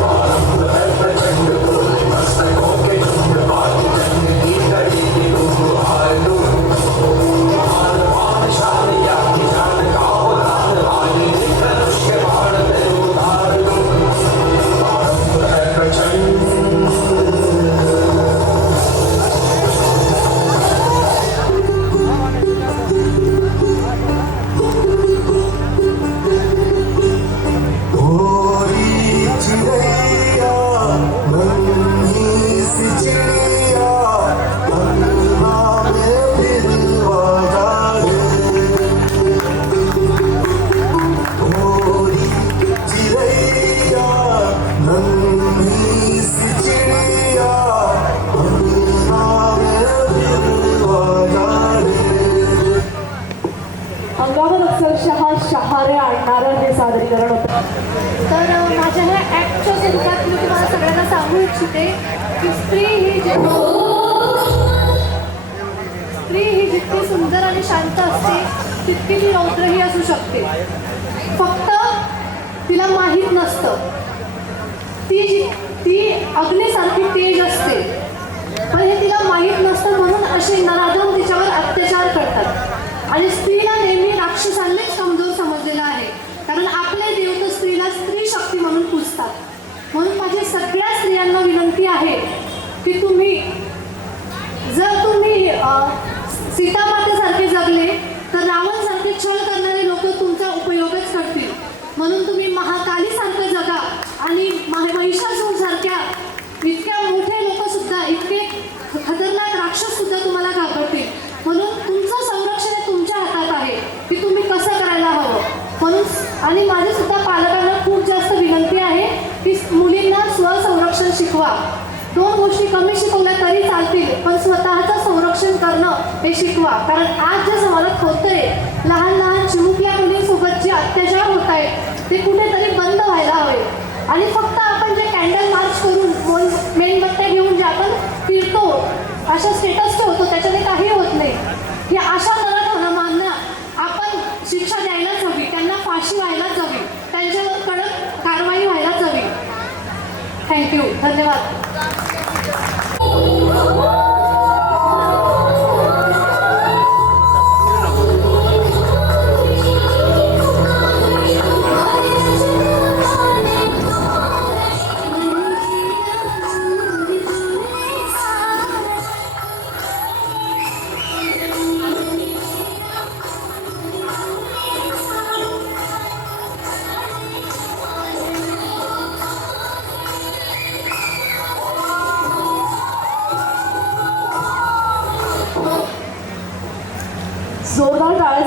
आरंभ है प्रचंड बोले मस्तकों के झुंड बात जंग की कड़ी की गुहार दो महान बादशाह या की जान का उड़ान आगे धनुष के बाण पे उतार दो आरंभ है प्रचंड अंगावर अक्षरशः शहारे आणणारं हे सादरीकरण होतं. तर माझ्या ह्या ॲक्टच्या स्वरूपात मी तुम्हाला सगळ्यांना सांगू इच्छिते की स्त्री ही जितकी सुंदर आणि शांत असते तितकी ती रौद्रही असू शकते. फक्त तिला माहीत नसतं ती अग्नीसारखी तेज असते, पण हे तिला माहीत नसतं म्हणून असे नराधम तिच्यावर अत्याचार करतात. आणि स्त्रीला नेहमी राक्षसांनीच कमजोर समजलेलं आहे, कारण आपले देव तर स्त्रीला स्त्री शक्ती म्हणून पूजतात. म्हणून माझी सगळ्या स्त्रियांना विनंती आहे की जर तुम्ही सीतामातेसारखे जगले तर रावणसारखे छळ करणारे लोक तुमचा उपयोगच करतील. म्हणून तुम्ही महाकालीसारखं जगा आणि महिषासूरसारख्या इतक्या मोठे लोक सुद्धा, इतके खतरनाक राक्षस सुद्धा तुम्हाला घाबरतील. म्हणून तुमचं संरक्षण हे तुमच्या हातात आहे की तुम्ही कसं करायला हवं. म्हणून आणि माझी सुद्धा पालकांना खूप जास्त विनंती आहे की मुलींना स्वसंरक्षण शिकवा. 2 गोष्टी कमी शिकवल्या तरी चालतील, पण स्वतःचं संरक्षण करणं हे शिकवा. कारण आज जे समाजात होतंय, लहान चिमुकल्या मुलींसोबत जे अत्याचार होत आहेत ते कुठेतरी बंद व्हायला हवे. आणि फक्त आपण जे कॅन्डल मार्च करून मेणबत्त्या घेऊन जे आपण फिरतो, अशा स्टेटस ठेवतो, त्याच्याने काही होत नाही. या अशा नराधमांना आपण शिक्षा द्यायलाच हवी, त्यांना फाशी व्हायलाच हवी, त्यांच्यावर कडक कारवाई व्हायलाच हवी. थँक्यू, धन्यवाद. जोरदार टाळ्या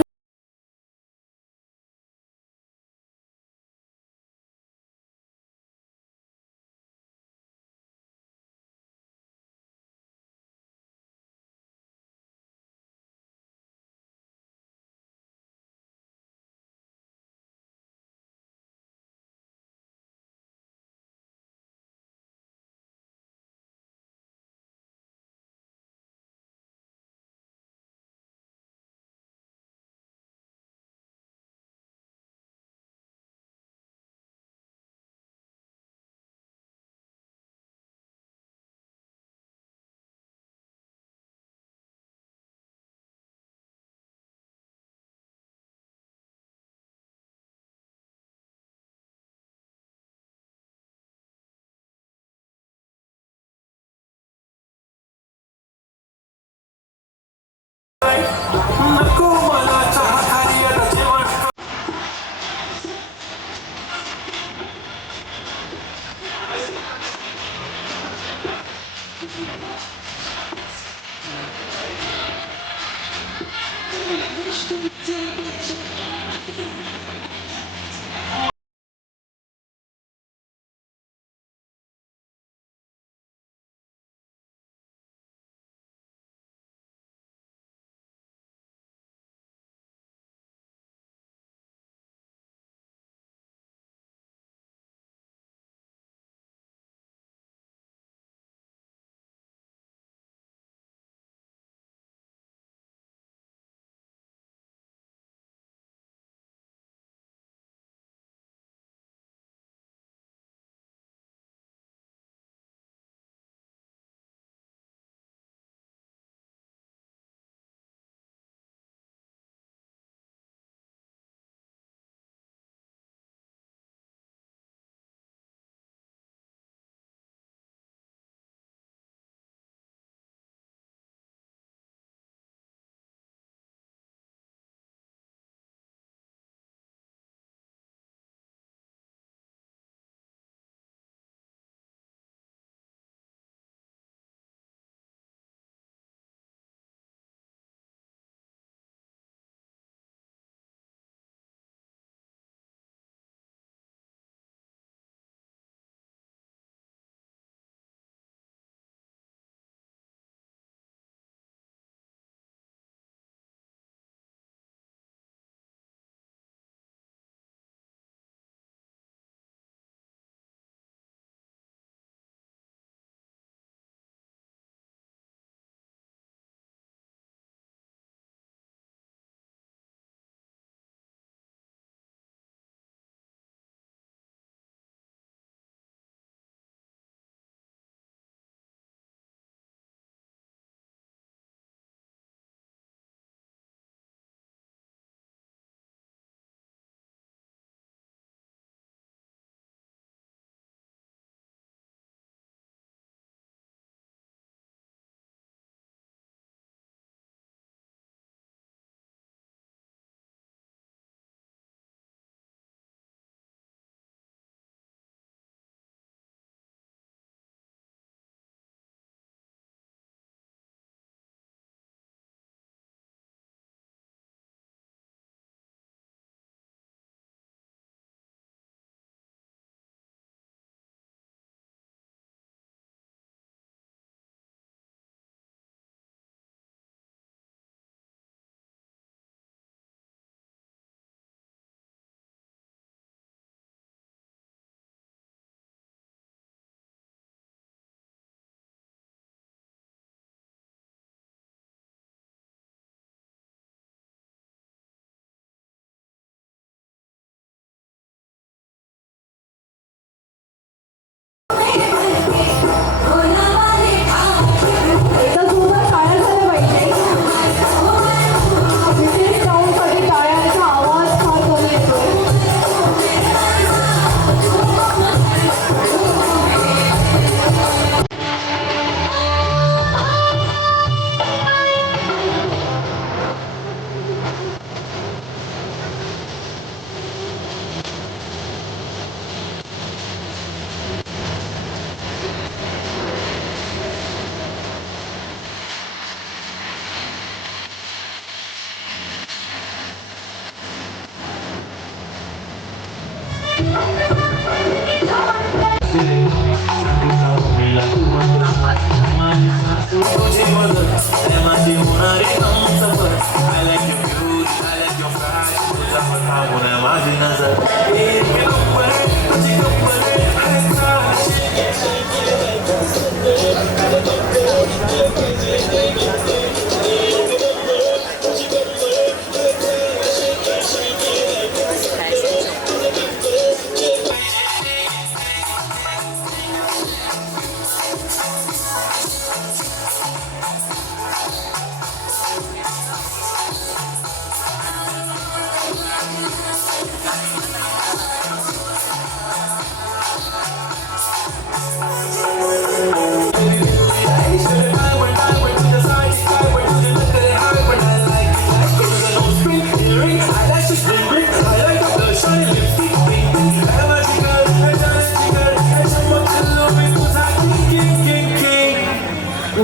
तुझी मदत त्या माझी होणारी Humsafar I like your beauty, I like your pride तुझा थांबून माझी नजर एक नंबर तुझी कंबर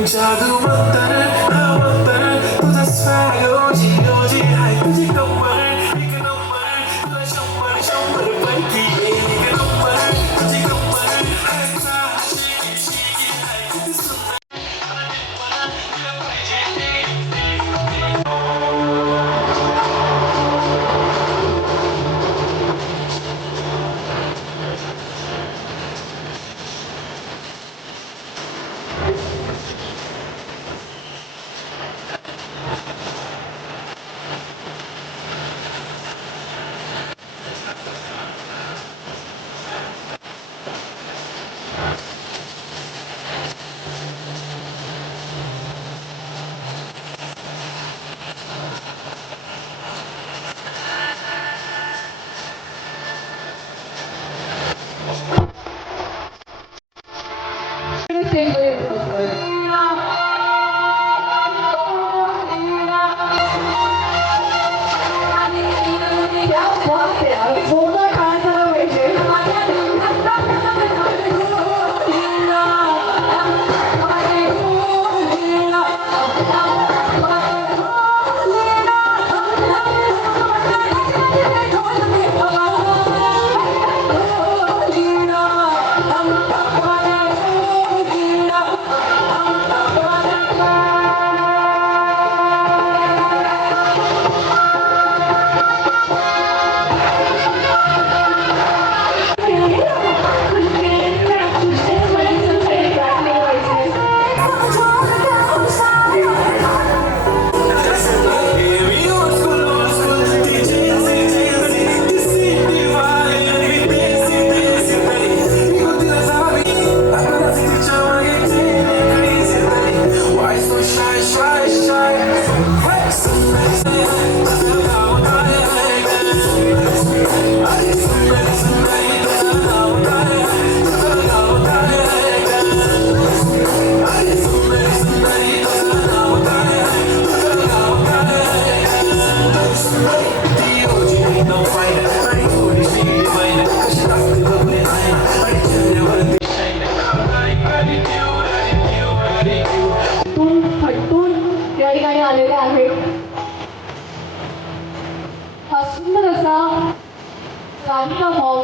जादू मंतर तुझा स्वॅग ओजी ओजी हाय तुझी कंबर एक नंबर तुला शंभर शंभर पैकी एक नंबर तुझी कंबर हायचा शेकी शेकी हाय किती सुंदर तुला पाहिजे हटून या ठिकाणी आलेले आहेत हा सुंदर असा राधिका हॉल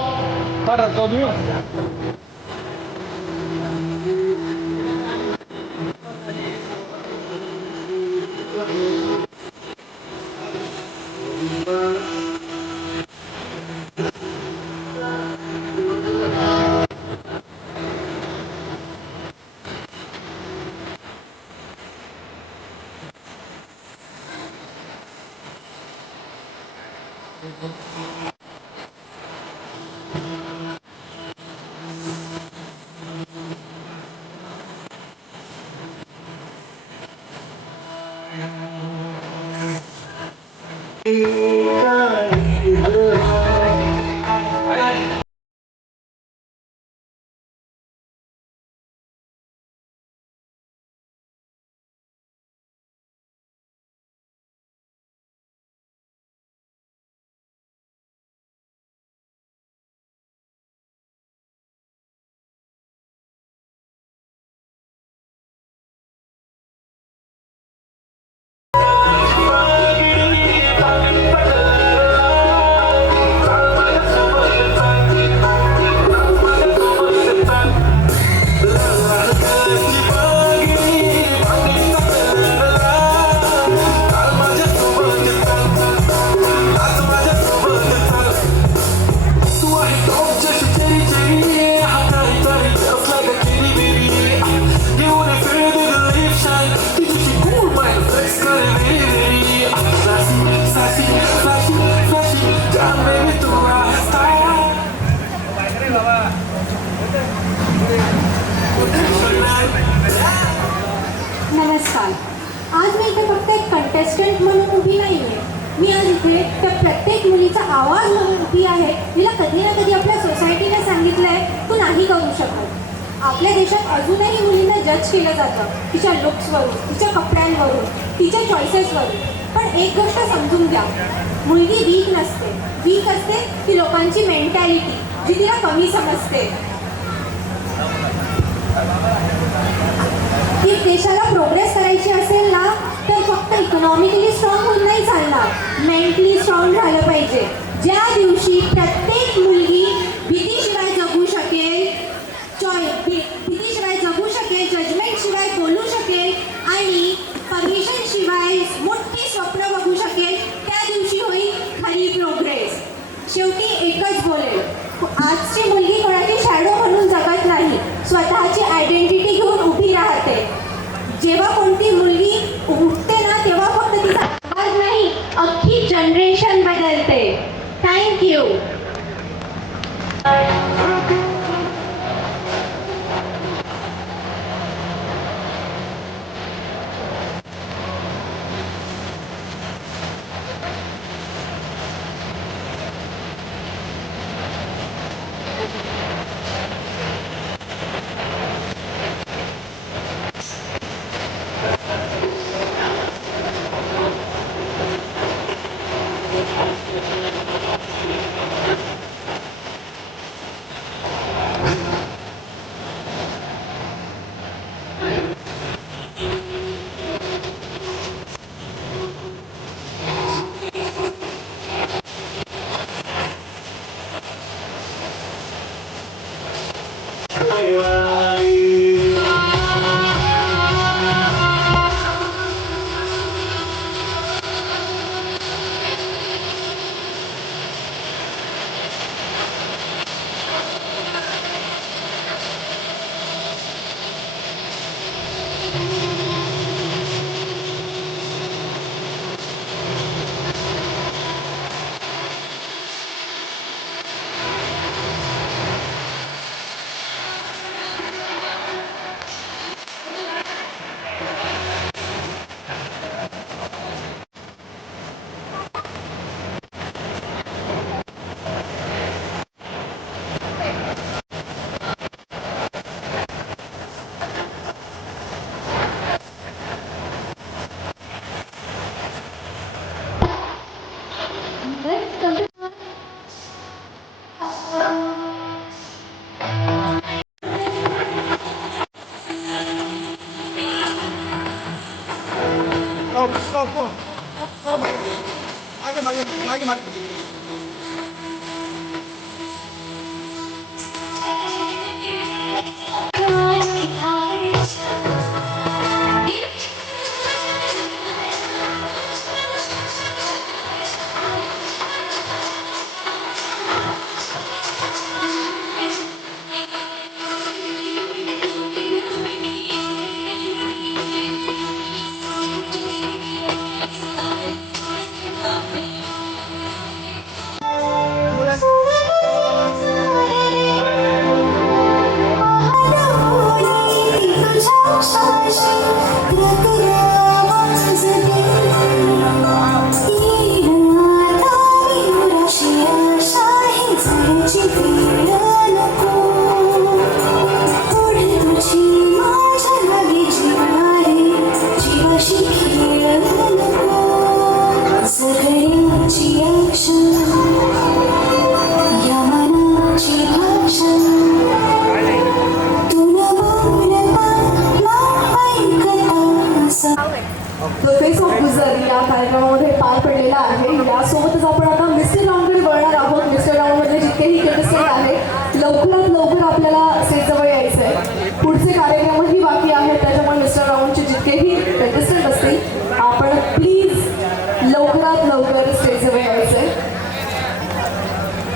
नमस्कार. आज मी इथे फक्त एक कंटेस्टंट म्हणून उभी नाही आहे. मी आज इथे त्या प्रत्येक मुलीचा आवाज म्हणून उभी आहे. तिला कधी ना कधी आपल्या सोसायटीने सांगितलं आहे तू नाही करू शकत. आपल्या देशात अजूनही मुलींना जज केलं जातं तिच्या लुक्सवरून, तिच्या कपड्यांवरून, तिच्या चॉईसेसवरून. पण एक गोष्ट समजून घ्या, मुलगी वीक नसते. वीक असते ती लोकांची मेंटॅलिटी जी तिला कमी समजते. ती देशाला प्रोग्रेस करायची असेल ना तर फक्त इकॉनॉमिकली स्ट्रॉंग होऊन नाही चालणार, मेंटली स्ट्रॉंग झालं पाहिजे. ज्या दिवशी प्रत्येक मुलगी भीतीशिवाय जगू शकेल, भीतीशिवाय जगू शकेल, जजमेंटशिवाय बोलू शकेल आणि परमिशनशिवाय मोठी स्वप्न बघू शकेल, त्या दिवशी होईल खरी प्रोग्रेस. शेवटी एकच बोलेल, आजची मुलगी कोणाची शॅडो म्हणून जगत नाही, स्वतःची आयडेंटिटी घेऊन उभी राहते. जेव्हा कोणती मुलगी उठते ना तेव्हा फक्त तिचा आवाज नाही, अख्खी जनरेशन बदलते. थँक्यू. द फेस ऑफ गुजर या कार्यक्रमामध्ये पार पडलेला आहे. यासोबतच आपण आता मिस्टर राऊंडकडे वळणार आहोत. मिस्टर राऊंडमध्ये जितकेही कंटेस्टंट आहेत लवकरात लवकर आपल्याला स्टेजजवळ यायचं आहे. पुढचे कार्यक्रमही बाकी आहेत, त्याच्यामुळे मिस्टर राऊंडचे जितकेही कंटेस्टंट असतील आपण प्लीज लवकरात लवकर स्टेजजवळ यायचं आहे.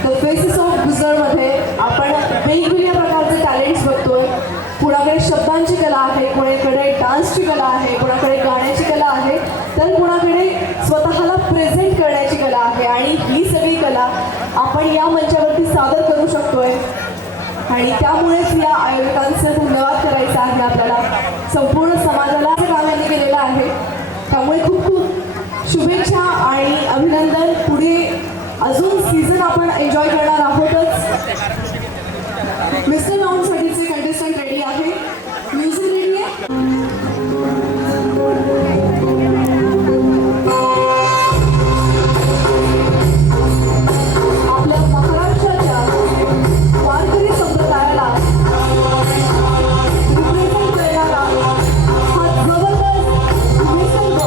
द फेसेस ऑफ गुजरमध्ये आपण वेगवेगळ्या प्रकारचे टॅलेंट्स बघतोय. कुणाकडे शब्दांची कला आहे, कुणाकडे डान्सची कला आहे, कुणाकडे गाण्याची कला आहे, तर कुणाकडे स्वतःला प्रेझेंट करण्याची कला आहे. आणि ही सगळी कला आपण या मंचावरती सादर करू शकतोय. आणि त्यामुळेच या आयोजकांचे धन्यवाद करायचे आहे आपल्याला. संपूर्ण समाजाला हे काम यांनी केलेलं आहे. त्यामुळे खूप खूप शुभेच्छा आणि अभिनंदन. पुढे अजून सीझन आपण एन्जॉय करणार आहोतच. मिस्टर राऊंडसाठीचे कंटेस्टंट रेडी आहे. म्युझिक रेडी आहे. आपल्या महाराष्ट्राच्या वारकरी संप्रदायाला रिप्रेझेंट करणारा हा जबरदस्त निसर्ग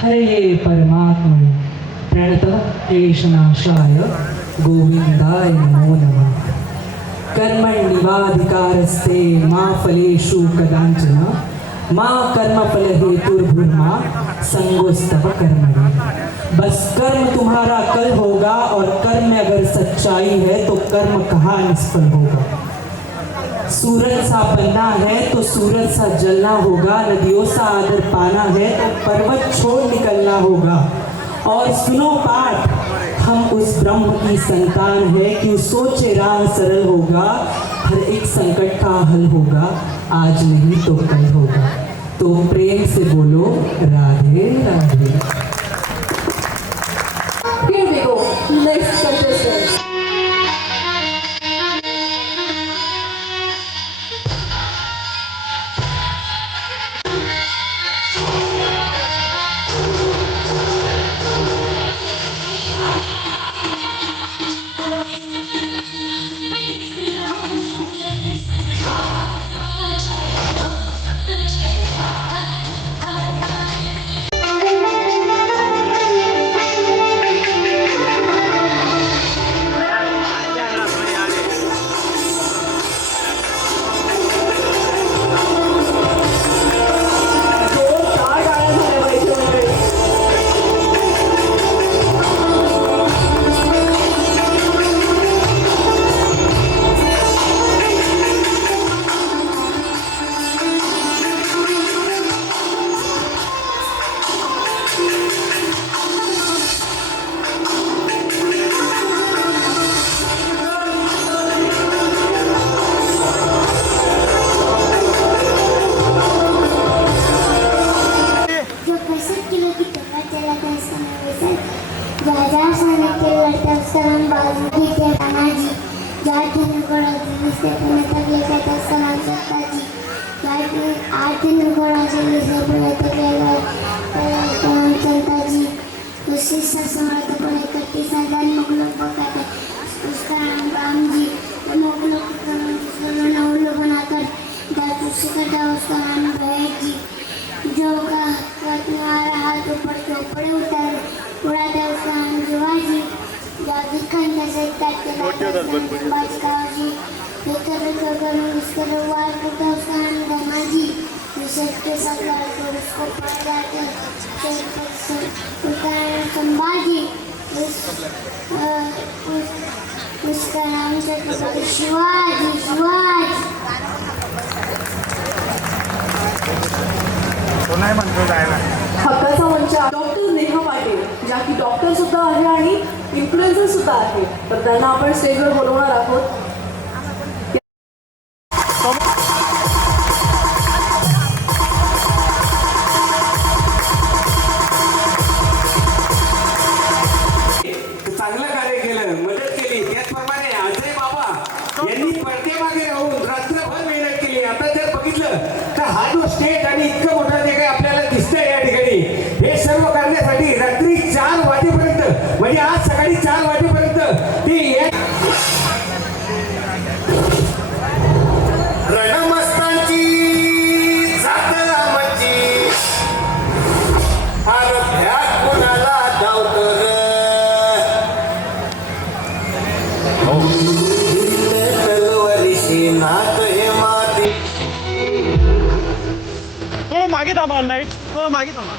हरे परमात्मने प्रणतक्लेशनाशाय गोविंदाय नमो नमः. कर्मण्येवाधिकारस्ते मा फलेषु कदाचन मा कर्मफलहेतुर्भुर्मा संगोस्तव कर्मणि. बस कर्म तुम्हारा कल होगा और कर्म में अगर सच्चाई है तो कर्म कहाँ निष्फल होगा. सूरज सा बनना है तो सूरज सा जलना होगा. नदियों सा आदर पाना है तो पर्वत छोड़ निकलना होगा. और सुनो पाठ, हम उस ब्रह्म की संतान है कि सोचे राह सरल होगा. हर एक संकट का हल होगा. आज नहीं तो कल होगा. तो प्रेम से बोलो Radhe Radhe. Here we go. Next contestant. Sambhaji उसका नाम शिवाजी. हक्काचा मंच डॉक्टर नेहा पाटील, ज्या की डॉक्टर सुद्धा आहे आणि इन्फ्लुएन्सर सुद्धा आहे. तर त्यांना आपण स्टेजवर बोलवणार आहोत. ऑनलाईन हो मागे थांबा.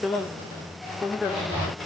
चला फोन करा.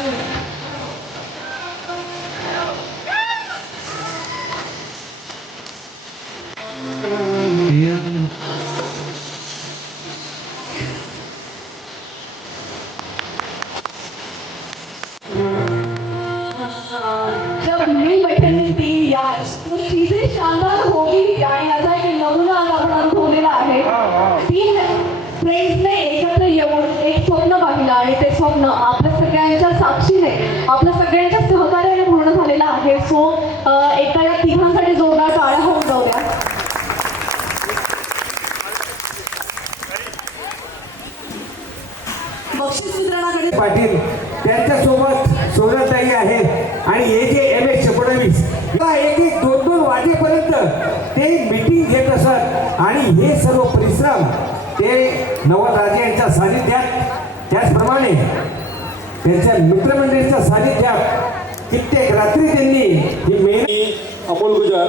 जब नहीं बैठे ती या तो चीजें शानदार होगी आणि याचा एक नमुना आज आपण अनुभवलेला आहे. तीन फ्रेंड्सने एकत्र येऊन एक स्वप्न पाहिलं आणि ते स्वप्न आपल्या सगळ्यांच्या साक्षीने आपल्या सगळ्यांच्या सहकार्याने पूर्ण झालेलं आहे. सो एकदा या तिघांसाठी जोरदार टाळ्या होऊन जाऊया. बक्षीस वितरणाकडे पाटील त्यांच्यासोबत सोनलताई आहेत आणि हे जे MS फडणवीस एक एक दोन दोन वाजेपर्यंत ते मीटिंग घेत असत आणि हे सर्व परिश्रम ते नवल राजे यांच्या सानिध्यात त्याचप्रमाणे त्यांच्या मित्रमंडळीच्या सानिध्यात कित्येक रात्री त्यांनी ही मेहनत. अमोल गुजर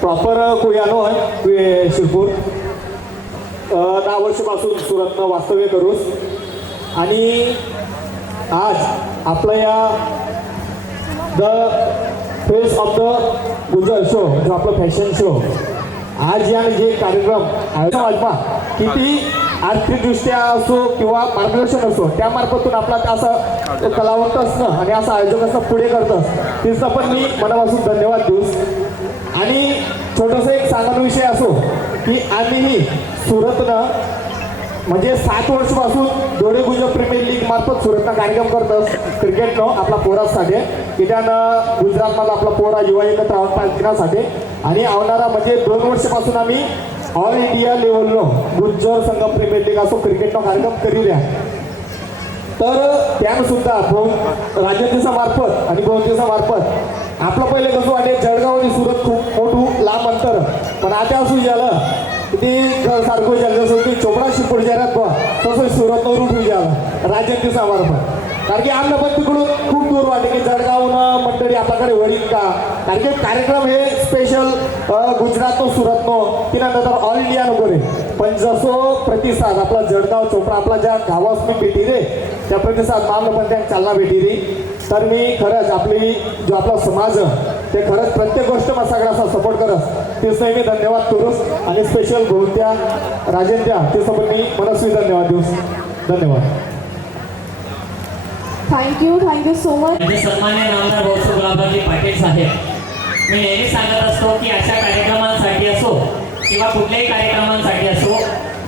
प्रॉपर कुयानो आहे शिरपूर 10 वर्षापासून सुरतनं वास्तव्य करूस आणि आज आपल्या या द फेस ऑफ द गुजर शो जो आपलं फॅशन शो आज या जे कार्यक्रम आयोजन किती आर्थिकदृष्ट्या असो किंवा मार्गदर्शन असो त्यामार्फतून आपला असं कलावंत असणं आणि असं आयोजक असणं पुढे करतं तिचं पण मी मनापासून धन्यवाद देऊस. आणि छोटंसं एक सांगण्याचा विषय असो की आम्हीही सुरतनं म्हणजे 7 वर्षापासून दोडे गुजर प्रीमियर लीग मार्फत सुरतनं कार्यक्रम करतो क्रिकेटनं आपला पोरासाठी की त्यानं गुजरातमधला आपला पोरा युवा एकत्र राहून पालखीसाठी आणि आवणारा म्हणजे 2 वर्षापासून आम्ही ऑल इंडिया लेवलनं गुज्जर संघ प्रीमियर लीग असो क्रिकेटनं कार्यक्रम करू द्या. तर त्यानं सुद्धा राज्य दिवसामार्फत आणि 2 दिवसामार्फत आपलं पहिले कसं वाटे जळगाव आणि सुरत खूप मोठं लांब अंतर पण आता असू झालं ते सारखं झालं जसं की चोपडा शिरपूर शहरात बघ तसं सुरतवरून ठेवू झालं राज्य दिवसामार्फत. कारण की आमला पण तिकडून खूप दूर वाटे की जळगावनं मंडळी आपल्याकडे वळील का कारण की कार्यक्रम हे स्पेशल गुजरातनो सुरतनो की नंतर ऑल इंडिया नको रे पण जसो प्रतिसाद आपला जळगाव चोपडा आपला ज्या गावात मी भेटी रे त्या प्रतिसाद मामला पण त्या चालना भेटी रे. तर मी खरंच आपली जो आपला समाज ते खरंच प्रत्येक गोष्ट मला सगळ्याचा सपोर्ट करत तेच नाही मी धन्यवाद करूस आणि स्पेशल बोलत्या राजेंद्या ते सोबत मी मनस्वी धन्यवाद देऊस. धन्यवाद. Thank you so much. सन्मान्य नामदार भाऊसाहेब गुलाबरावजी पाटील साहेब मी नेहमी सांगत असतो की अशा कार्यक्रमांसाठी असो किंवा कुठल्याही कार्यक्रमांसाठी असो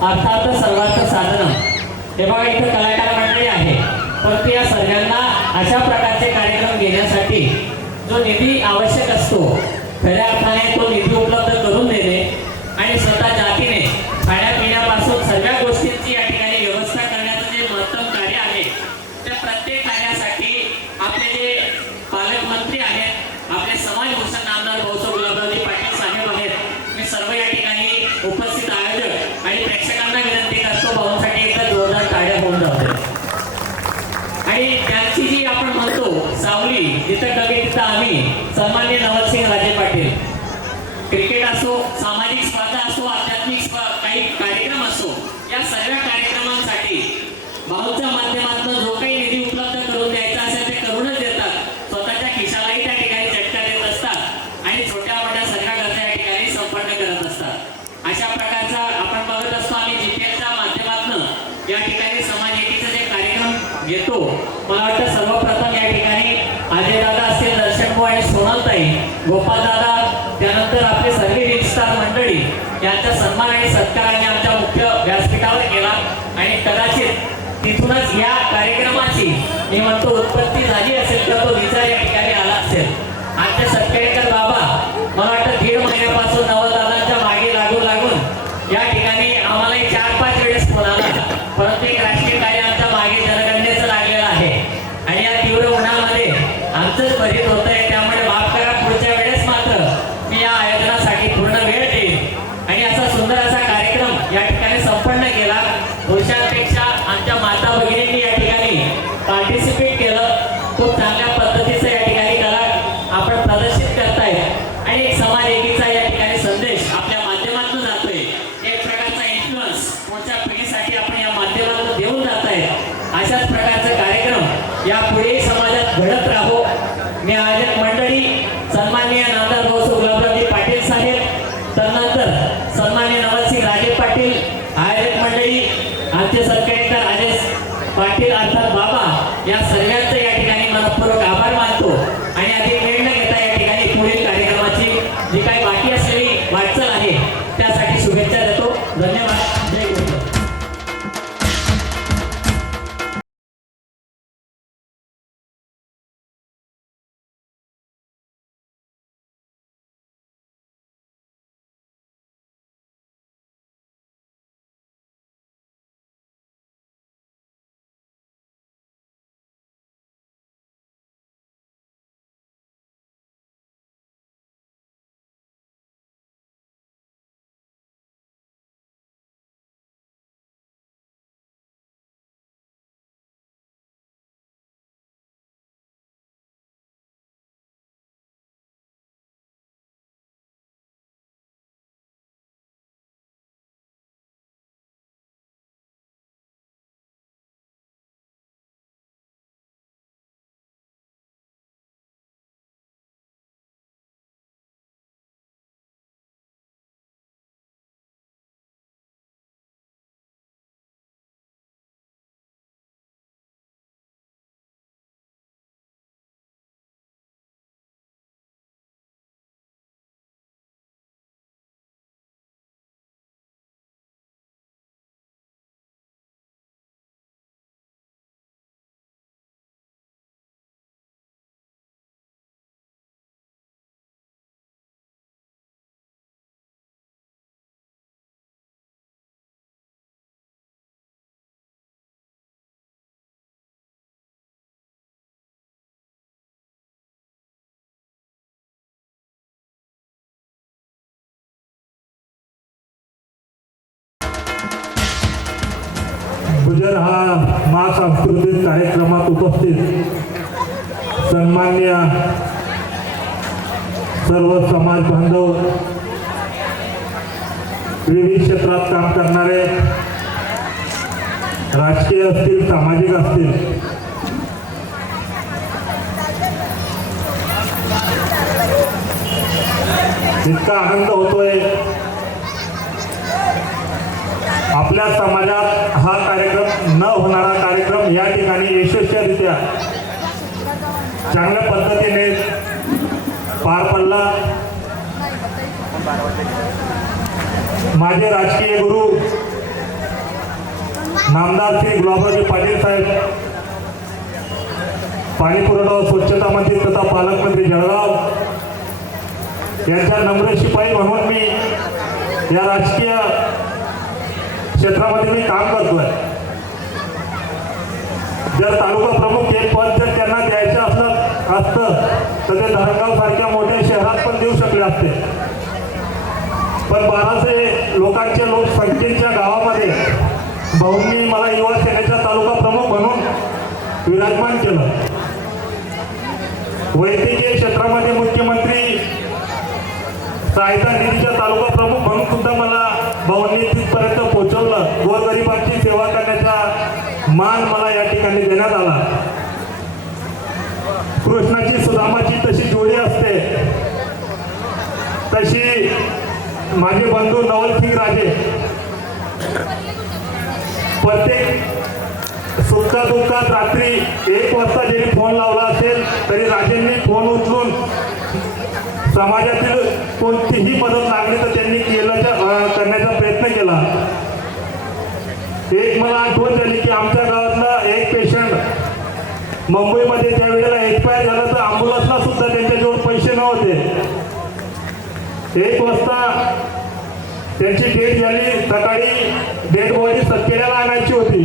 अर्थात सर्वार्थ साधन हे बघा इथं कलाकार मंडळी आहे परंतु या सर्वांना अशा प्रकारचे कार्यक्रम घेण्यासाठी जो निधी आवश्यक असतो खऱ्या अर्थाने तो निधी उपलब्ध करून देणे आणि स्वतः जातीने खाण्यापिण्यापासून सगळ्या गोष्टींची या ठिकाणी व्यवस्था करण्याचं जे महत्तम कार्य आहे त्या प्रत्येक कार्यासाठी आपले जे पालकमंत्री आहेत आपले समाजभूषण नामदार भाऊसाहेब गुलाबरावजी पाटील साहेब आहेत मी सर्व या ठिकाणी उपस्थित आयोजक आणि प्रेक्षकांना विनंती करतो भाऊंसाठी एकदा जोरदार टाळ्या होऊन जाते. आणि त्यांची जी आपण म्हणतो सावली जिथं डबे तिथं आम्ही सन्मान्य नवलसिंह राजे पाटील क्रिकेट असो सामाजिक स्पर्धा असो आध्यात्मिक काही कार्यक्रम असो या सगळ्या कार्यक्रमांसाठी भाऊच्या माध्यमातून जो काही निधी उपलब्ध करून द्यायचा असेल ते करूनच देतात. स्वतःच्या खिशालाही त्या ठिकाणी झटका देत असतात आणि छोट्या मोठ्या सगळ्या गरजा या ठिकाणी संपन्न करत असतात. अशा प्रकारचा आपण बघत असतो आम्ही जीपीएलच्या माध्यमातून या ठिकाणी समाज एकीचे जे कार्यक्रम घेतो मला वाटतं सर्वप्रथम या ठिकाणी अजयदादा असतील दर्शनभाऊ आणि सोनलताई गोपालदादा त्यानंतर आपले सर्व रिक्स्टार मंडळी यांचा सन्मान आणि सत्काराने आमच्या मुख्य व्यासपीठावर केला आणि कदाचित तिथूनच या कार्यक्रमाची मी म्हणतो उत्पत्ती झाली असेल तर तो विचार या ठिकाणी आला असेल. आमचे सत्कारेकर बाबा मला वाटतं 1.5 महिन्यापासून नवलदादांच्या मागे लागून या ठिकाणी आम्हालाही 4-5 वेळेस फोन आला परंतु एक राष्ट्रीय कार्य आमच्या मागे जनगणनेचं लागलेलं आहे आणि या तीव्र उन्हामध्ये आमचंच भरीत होत आहे त्यामुळे माफ करा पुढच्या वेळेस मात्र मी या आयोजनासाठी पूर्ण वेळ देईन आणि असा सुंदर असा कार्यक्रम या ठिकाणी संपन्न केला. पुरुषांपेक्षा आमच्या माता भगिनींनी या ठिकाणी पार्टिसिपेट केलं. खूप चांगल्या पद्धतीचं या ठिकाणी कला आपण प्रदर्शित करताय आणि एक समाज एकीचा या ठिकाणी संदेश आपल्या माध्यमातून जातोय एक प्रकारचा इन्फ्लुअन्स पुढच्या पिढीसाठी आपण या माध्यमातून देऊन जात आहे. अशाच प्रकारचे कार्यक्रम मी आयोजक मंडळी सन्माननीय नामदार भाऊसाहेब गुलाबरावजी पाटील साहेब, त्यानंतर सन्माननीय नवलसिंग राजे पाटील, आयोजक मंडळी आमचे सहकार्यकर राजेश पाटील अर्थात बाबा, या सर्वांचं या ठिकाणी मनपूर्वक आभार मानतो आणि अधिक वेळ न घेता या ठिकाणी पुढील कार्यक्रमाची जी काही बाकी असलेली वाटचाल आहे त्यासाठी शुभेच्छा देतो. धन्यवाद. जय गुरु. भजन हा महासांस्कृतिक कार्यक्रमात उपस्थित सन्मान्य सर्व समाज बांधव, विविध क्षेत्रात काम करणारे, राजकीय असतील, सामाजिक असतील, इतका आनंद होतोय. आपल्या समाजात हा कार्यक्रम न होणारा कार्यक्रम या ठिकाणी यशस्वीरित्या चांगल्या पद्धतीने पार पडला. माझे राजकीय गुरु नामदार श्री गुलाबरावजी पाटील साहेब, पाणी पुरवठा व स्वच्छता मंत्री तथा पालकमंत्री जळगाव यांच्या नम्र शिपाई म्हणून मी या राजकीय क्षेत्रामध्ये मी काम करतोय. जर तालुका प्रमुख हे पद जर त्यांना द्यायचं असतं तर ते धरणगाव सारख्या मोठ्या शहरात पण देऊ शकले असते, पण 1200 लोकांच्या लोकसंख्येच्या गावामध्ये भाऊंनी मला युवा सेनेचा तालुका प्रमुख म्हणून विराजमान केलं. वैद्यकीय क्षेत्रामध्ये मुख्यमंत्री सहायता निधीच्या तालुका प्रमुख म्हणून सुद्धा मला भाऊंनी तिथपर्यंत पोहोचवलं. गोरगरिबांची सेवा करण्याचा मान मला या ठिकाणी देण्यात आला. कृष्णाची सुदामाची तशी जोडी असते तशी माझे बंधू नवलसिंग राजे प्रत्येक सुखा दुःखात रात्री 1 वाजता जरी फोन लावला असेल तरी राजेंनी फोन उचलून समाजातील कोणतीही मदत लागली तर त्यांनी करण्याचा प्रयत्न केला. एक मला आठवण झाली की आमच्या गावातला एक पेशंट मुंबईमध्ये त्यावेळेला एक्सपायर झाला तर अँब्युलन्सला सुद्धा त्यांच्याजवळ पैसे नव्हते. 1 वाजता त्यांची डेट झाली, सकाळी डेड बॉडी सत्तेला आणायची होती,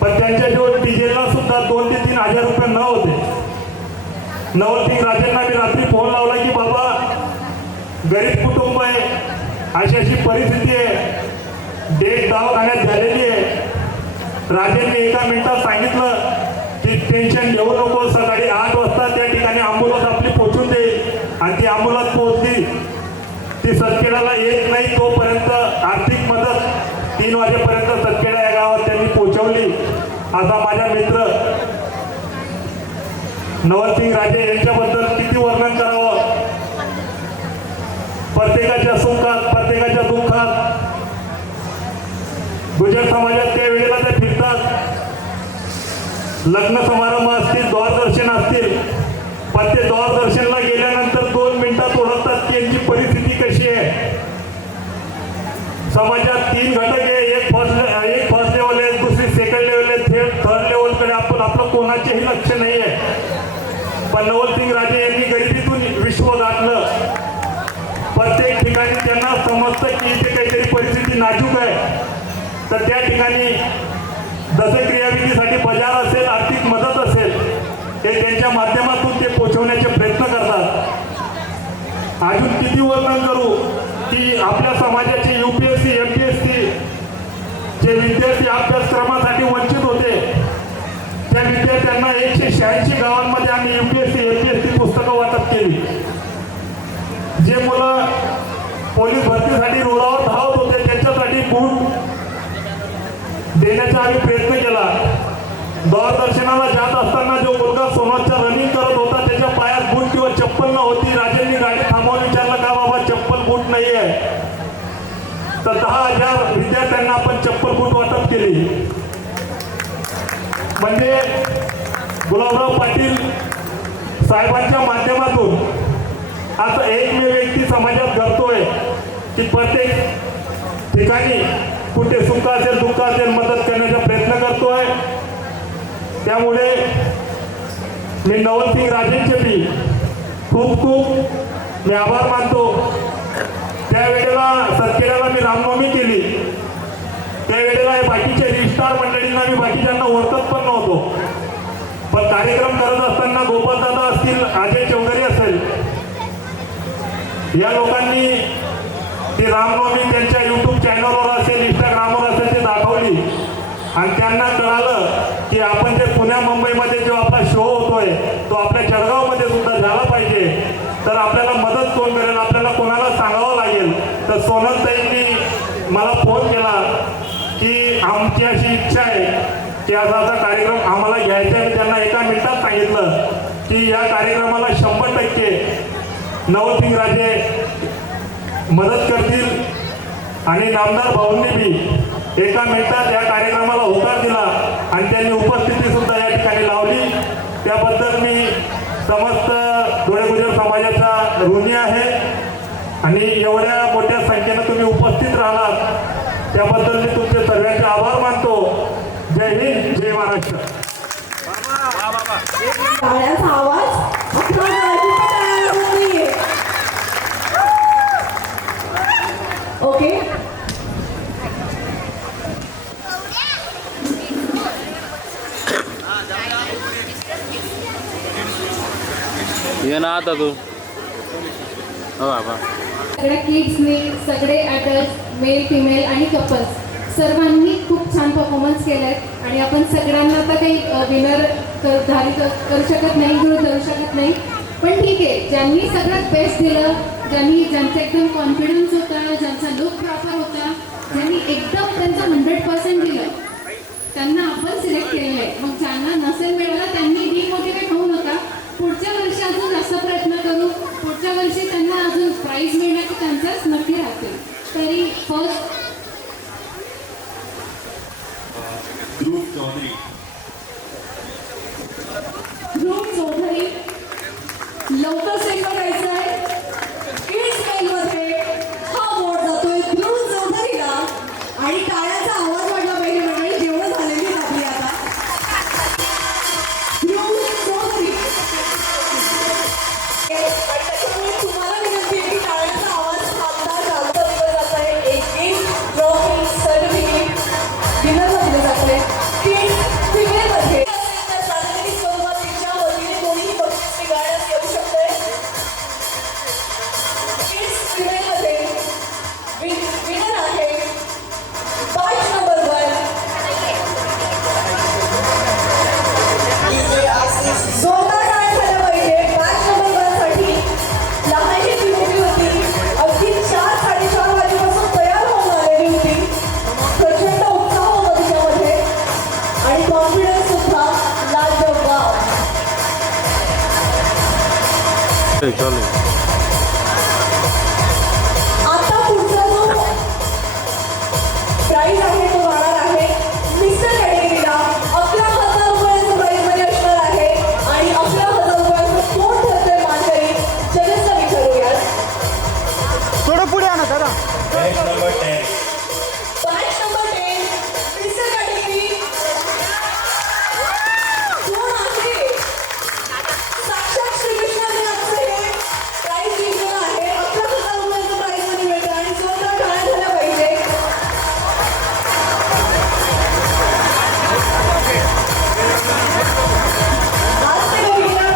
पण त्यांच्याजवळ डिझेलला सुद्धा 2 ते 3 हजार रुपये नव्हते. नवलसिंग राजेंना मी रात्री फोन लावला की बाबा गरीब कुटुंब आहे, अशी अशी परिस्थिती आहे, डेट दवाखान्यात झालेली आहे. राजेंनी एका मिनिटात सांगितलं की टेन्शन घेऊ नको, सकाळी 8 वाजता त्या ठिकाणी अँब्युलन्स आपली पोहोचून देईल. आणि ती अँब्युलन्स पोहोचली, ती सतखेड्याला येत नाही तोपर्यंत आर्थिक मदत 3 वाजेपर्यंत सतखेडा या गावात त्यांनी पोहोचवली. असा माझा मित्र नवलसिंग राजे यांच्याबद्दल किती वर्णन करावं. प्रत्येकाच्या सुखात प्रत्येकाच्या दुःखात गुजर समाजात त्या वेळेला ते फिरतात. लग्न समारंभ असतील, दूरदर्शन असतील, पण ते दूरदर्शनला गेल्यानंतर 2 मिनिटात ओळखतात की यांची परिस्थिती कशी आहे. समाजात 3 घटक आहे, एक फर्स्ट लेवल आहे, दुसरी सेकंड लेवल आहे, थर्ड लेवलकडे आपलं कोणाचेही लक्ष नाही आहे. पण नवलसिंग राजे यांनी गरिबीतून विश्व गाठलं. प्रत्येक ठिकाणी त्यांना समजतं की इथे काहीतरी परिस्थिती नाजूक आहे, तर त्या ठिकाणी जसे क्रियाविधीसाठी बाजार असेल, आर्थिक मदत असेल, हे त्यांच्या माध्यमातून ते पोहोचवण्याचे प्रयत्न करतात. अजून किती वर्णन करू की आपल्या समाजाचे UPSC MPSC जे विद्यार्थी अभ्यासक्रमासाठी वंचित होते, त्या विद्यार्थ्यांना 186 गावांमध्ये आम्ही UPSC MPSC पुस्तकं वाटप केली. जे मुलं पोलीस भरतीसाठी रोडावर धावत होते त्यांच्यासाठी बूट देण्याचा आम्ही प्रयत्न केला. दूरदर्शनाला जात असताना जो मुलगा सोनोचा रनिंग करत होता, त्याच्या पायात बूट किंवा चप्पल नव्हती. राजेंनी गाडी थांबवून विचारलं का बाबा चप्पल बूट नाही आहे, तर 10,000 विद्यार्थ्यांना आपण चप्पल बूट वाटप केली. म्हणजे गुलाबराव पाटील साहेबांच्या माध्यमातून असं एकमेव व्यक्ती समाजात घडतोय की प्रत्येक ठिकाणी कुठे सुख असेल दुःख असेल मदत करण्याचा प्रयत्न करतोय. त्यामुळे मी नवलसिंग राजेंचे मी खूप मी आभार मानतो. त्यावेळेला सरकेऱ्याला मी रामनवमी केली, त्यावेळेला बाकीचे रिस्टार मंडळींना मी बाकीच्यांना ओळखत पण नव्हतो. पण कार्यक्रम करत असताना गोपालदादा असतील, अजय चौधरी असेल, या लोकांनी ती रामनवमी त्यांच्या YouTube चॅनलवर असेल, इंस्टाग्रामवर असेल ते दाखवली. आणि त्यांना कळालं की आपण जे पुण्या मुंबईमध्ये जो आपला शो होतोय तो आपल्या जळगावमध्ये सुद्धा झाला पाहिजे. तर आपल्याला मदत कोण करेल, आपल्याला कोणाला सांगावं लागेल. तर सोनलताईंनी मला फोन केला की आमची अशी इच्छा आहे की असा कार्यक्रम आम्हाला घ्यायचा आहे. त्यांना एका मिनिटात सांगितलं की या कार्यक्रमाला 100% नवलसिंग राजे मदत करतील. आणि नामदार भाऊंनी बी एका मिनिटात या कार्यक्रमाला होकार दिला आणि त्यांनी उपस्थिती सुद्धा या ठिकाणी लावली. त्याबद्दल मी समस्त धुळे गुजर समाजाचा ऋणी आहे. आणि एवढ्या मोठ्या संख्येनं तुम्ही उपस्थित राहिलात त्याबद्दल मी तुमचे सर्वांचे आभार मानतो. जय हिंद, जय महाराष्ट्र. टाळ्यांचा आवाज ओके. ये ना आता तू हो बाबा. सगळ्या किड्सनी, सगळे ॲडल्ट, मेल फिमेल आणि कपल्स सर्वांनी खूप छान परफॉर्मन्स केला आहे. आणि आपण सगळ्यांना आता काही विनर करू शकत नाही, गुरु धरू शकत नाही. पण ठीक आहे, ज्यांनी सगळ्यात बेस्ट दिलं, ज्यांचा एकदम कॉन्फिडन्स होता, ज्यांचा लुक प्रॉपर होता, ज्यांनी एकदम त्यांचं 100% दिलं, त्यांना आपण सिलेक्ट केलेलं आहे. मग ज्यांना नसेल मिळालं त्यांनी डिमोटिवेट होऊ नका. पुढच्या वर्षी अजून जास्त प्रयत्न करू. पुढच्या वर्षी त्यांना अजून प्राईज मिळण्याचे चान्सेस नक्की राहतील. तरी फर्स्ट ध्रुव चौधरी लवकर सेंड करायचं आहे. किड्स मेलमध्ये हा वोट जातोय ध्रुव चौधरीला. आणि टाळ्याचा आवाज वाढला पाहिजे मंडळी, जेवढं झालेली आपली आता. ध्रुव चौधरी तुम्हाला विनंती आहे की टाळ्याचा आवाज थांबता चालता दिला जात आहे. एक गिफ्ट, ट्रॉफी, सर्टिफिकेट विनरला दिले जात आहे. किड्स फिमेलमध्ये स्वरूपात तिच्या वतीने कोणीही बक्षीस स्वीकारण्यास येऊ शकते. आता पुढचा जो प्राइज आहे तो राहणार आहे मिस्टर कॅटेगरीला 11,000 रुपयांचं प्राइज मध्ये असणार आहे आणि 11,000 रुपयांचं कोण ठरतंय मानकरी जजेसला विचारूयात. थोडं पुढे आणा दादा. बॅच नंबर 10 मिस्टर कॅटेगरी कोण आहे? साक्षात श्रीकृष्णाने आमचे हे प्राइज जिंकलं आहे. 11,000 रुपयांचं प्राइज मध्ये मिळतं आणि जोरदार टाळ्या झाल्या पाहिजे. आज ते बघितलं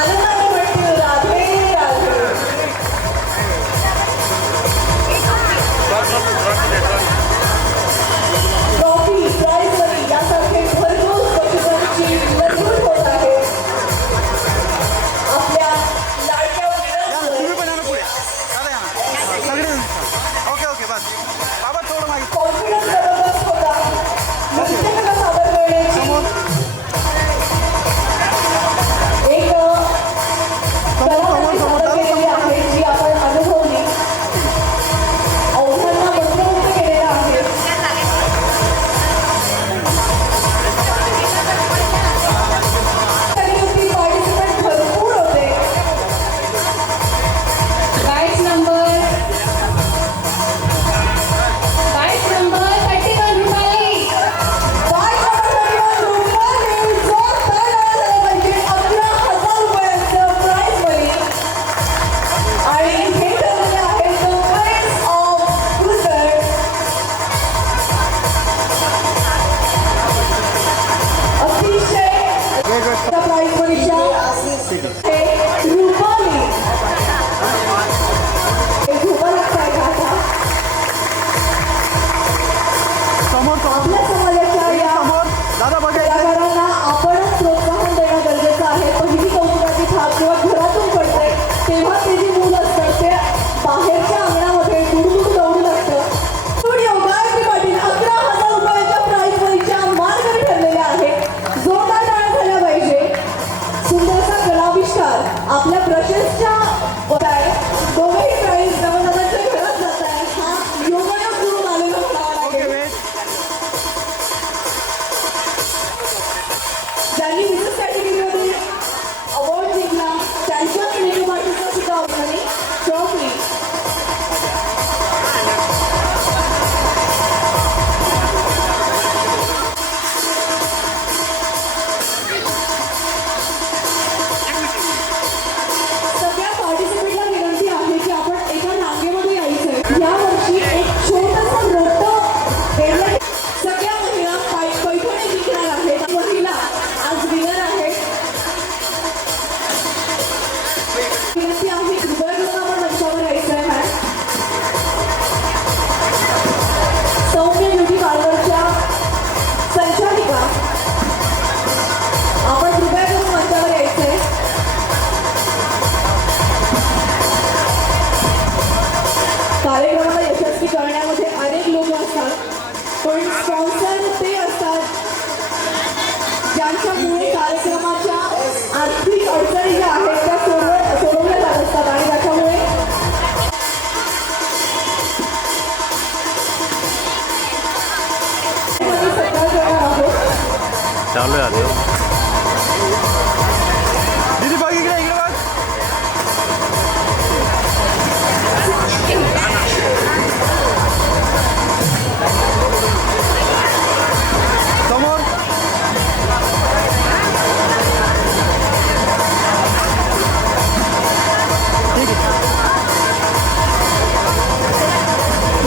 आनंदाने म्हणतील राधे राधे. ट्रॉफी प्राइज मनी यासारखे भरपूर बक्षिसांची लढवड होत आहे. आपल्या लाडक्या तुम्ही पण आणा पुढे. दादा या ना. सगळे ओके ओके बस. बाबा थोडं मागे. कॉन्फिडन्स जबरदस्त होता. नृत्यकला सादर करण्याची एक कला त्यांनी सादर केलेली आहे जी आपण अनुभवली. अवघांना मंत्रमुग्ध केलेलं आहे. त्याच्यावरती पार्टिसिपेंट भरपूर होते. Batch number 31 Rupali. बाय रुपये जोरदार झालं पाहिजे. 11,000 रुपयांचं प्राइज मनी आणि हे ठरलेले आहे द फ्रेंड्स ऑफ गुजर. अतिशय प्राइज मनीच्या रुपाली एक उभा लागताय का आता? समोर आपल्या समाजाच्या या दादा बघा. कलाकारांना आपणच प्रोत्साहन देणं गरजेचं आहे. पहिली कौतुकाची थाप जेव्हा घरातून पडते तेव्हा ते जे मूल असतं ते बाहेरच्या अंगणामध्ये दुडदुड दौडू लागतं. स्टुडिओ गायत्री पाटील 11,000 रुपयांच्या प्राइज मनीच्या मार्गाने ठरलेल्या आहेत. जोरदार टाळ्या झाल्या पाहिजे. सुंदरसा कलाविष्कार आपल्या ब्रशेसच्या दोघेही प्राइज नवनदाच्या घरात जात आहे. हा योगायोग करून आलेला म्हणावा लागेल. ज्यांनी मिसेस कॅटेगरीमध्ये अवॉर्ड जिंकला त्यांच्याच मेकअप आर्टिस्टला सुद्धा अवघाने ट्रॉफी. सगळ्या पार्टिसिपेंटला विनंती आहे की आपण एका रांगेमध्ये यायचंय. यावर्षी एक छोटंसं रोटं देण्यात सगळ्या महिला पैठणी जिंकणार आहेत. महिला आज विनर आहेत. विनंती आहे कृपया करून आपण मंचावर यायचं आहे. सौम्य ब्युटी पार्लरच्या संचालिका आपण कृपया करून मंचावर यायचंय. कार्यक्रमाला यशस्वी करण्यामध्ये अनेक लोक असतात पण स्पॉन्सर ते असतात ज्यांच्यामुळे कार्यक्रमाच्या आर्थिक अडचणी ज्या आहेत त्या सोडवल्या जात असतात आणि त्याच्यामुळे सत्कार करणार आहोत. चालू आहे दीदी बघ इकडे इकडे बघ. समोर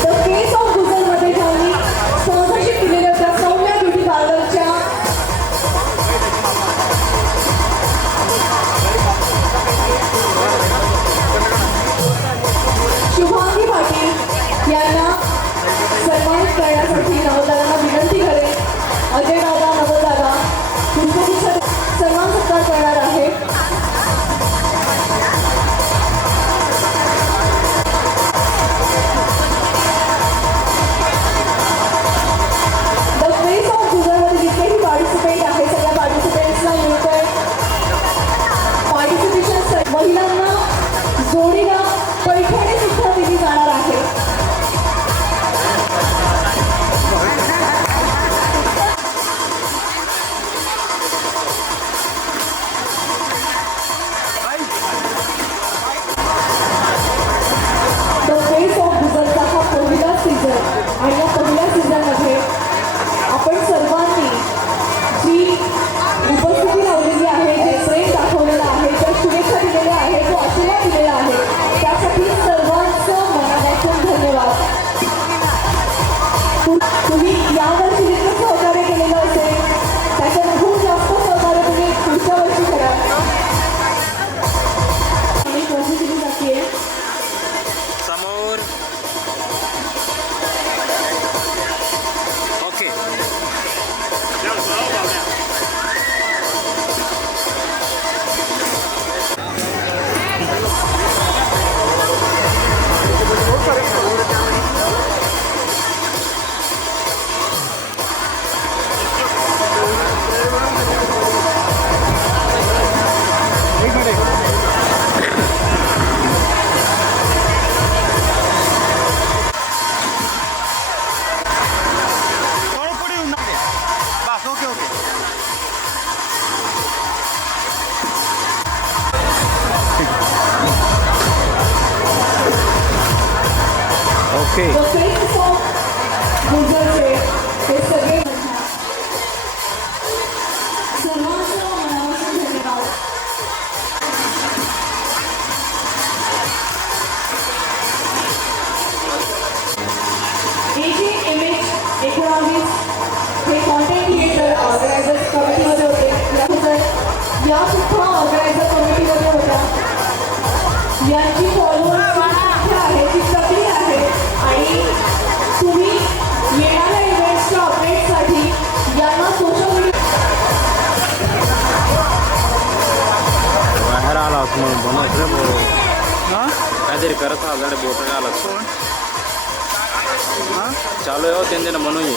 द फेस ऑफ गुजरमध्ये ज्यांनी स्पॉन्सरशिप केलेल्या त्या सौम्या ब्युटी पार्लरच्या शुभांगी पाटील यांना सन्मानित करण्यासाठी नवदादांना विनंती करेन. अजय दादा नवदादा पुष्पगुच्छ सन्मान सत्कार करणार आहे. द फेस ऑफ गुजरमध्ये जितकेही पार्टिसिपेंट आहे सगळ्या पार्टिसिपेंट्सना मिळतंय पार्टिसिपेशन. महिलांना ओके गुजरचे हे सगळे सर्वांचं मनापासून धन्यवाद. AJMH19 हे कॉन्टेंट क्रिएटर ऑर्गनायझर कमिटीमध्ये होते. या सुद्धा ऑर्गनायझर कमिटीमध्ये होत्या. यांची फॉलोअर्स संख्या आहे ती तगडी आहे आणि तुम्ही येणाऱ्या इव्हेंट्सच्या अपडेटसाठी यांना सोशल मीडिया बाहेर आला म्हणून बनवत रे भाऊ काहीतरी करत आला बोट आला चालू आहे हो त्यांना म्हणून ये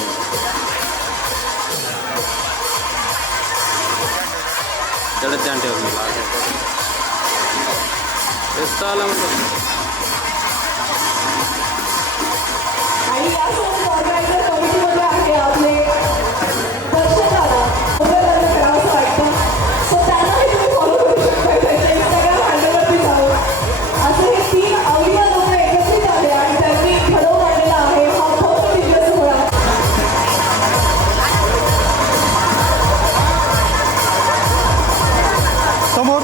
तेवढंच ध्यान ठेव मला तेच आला म्हणतो आणि यासोबत ऑर्गनायझर कमिटीमध्ये आहे आपले दर्शकाला करावं वाटतं सो त्यांनाही तुम्ही फॉलो करू शकता. त्यांच्या इंस्टाग्राम हँडलवरती जाऊन असं हे 3 अवलिया लोक एकत्रित आले आणि त्यांनी ठरवून आणलेला आहे हा भव्य दिव्य सोहळा. समोर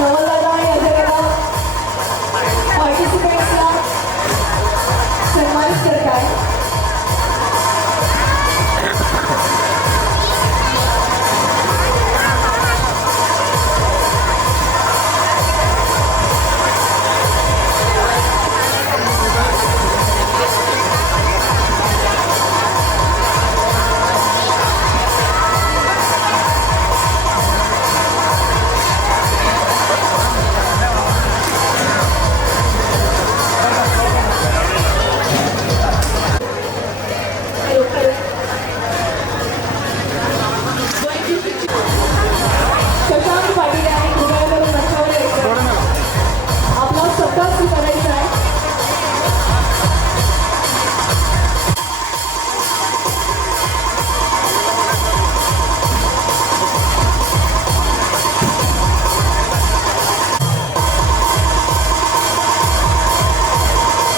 नवलदादा आणि अजयदादा पार्टिसिपेंट्सला सन्मानित करत आहे. शशांक पाटील आणि कृपयाकडून मंचावर यायचं आपला सत्कार स्वीकारायचा आहे.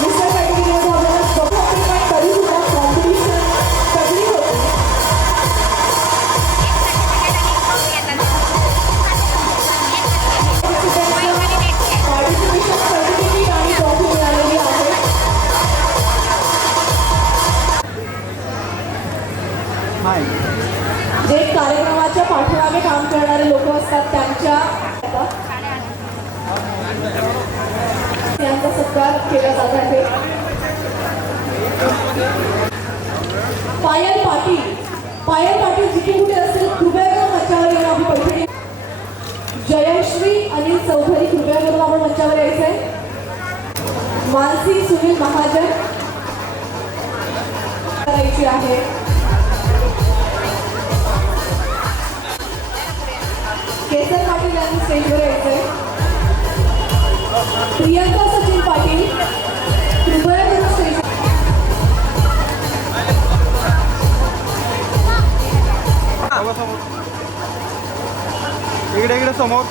मिस्टर कॅटेगरीमध्ये आपल्याला बघू आपण काय तरी सुद्धा कॉम्पिटिशन तगडी होती. पार्टिसिपेशन सर्टिफिकेट आणि ट्रॉफी मिळालेली आहे. जे कार्यक्रमाच्या पाठीमागे काम करणारे लोक असतात त्यांच्या त्यांचा सत्कार केला जात आहे. पायल पाटील जिथे कुठे असेल कृपया करून मंचावर येऊन आपली पैठणी. जयश्री अनिल चौधरी कृपया करून आपण मंचावर यायचंय. मानसी सुनील महाजन करायची आहे. केसर पाटील यांनी स्टेजवर यायचंय. प्रियंका सचिन पाटील कृपया करून स्टेज इकडे समोर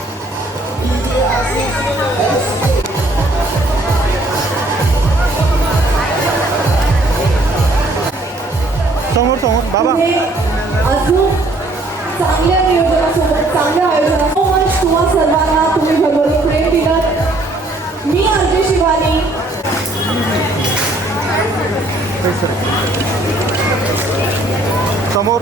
समोर बाबा अजून चांगल्या नियोजनासोबत चांगल्या आयोजनासोबत तुम्हा सर्वांना तुम्ही भरभरून प्रेम दिलं. मी आरजे शिवानी समोर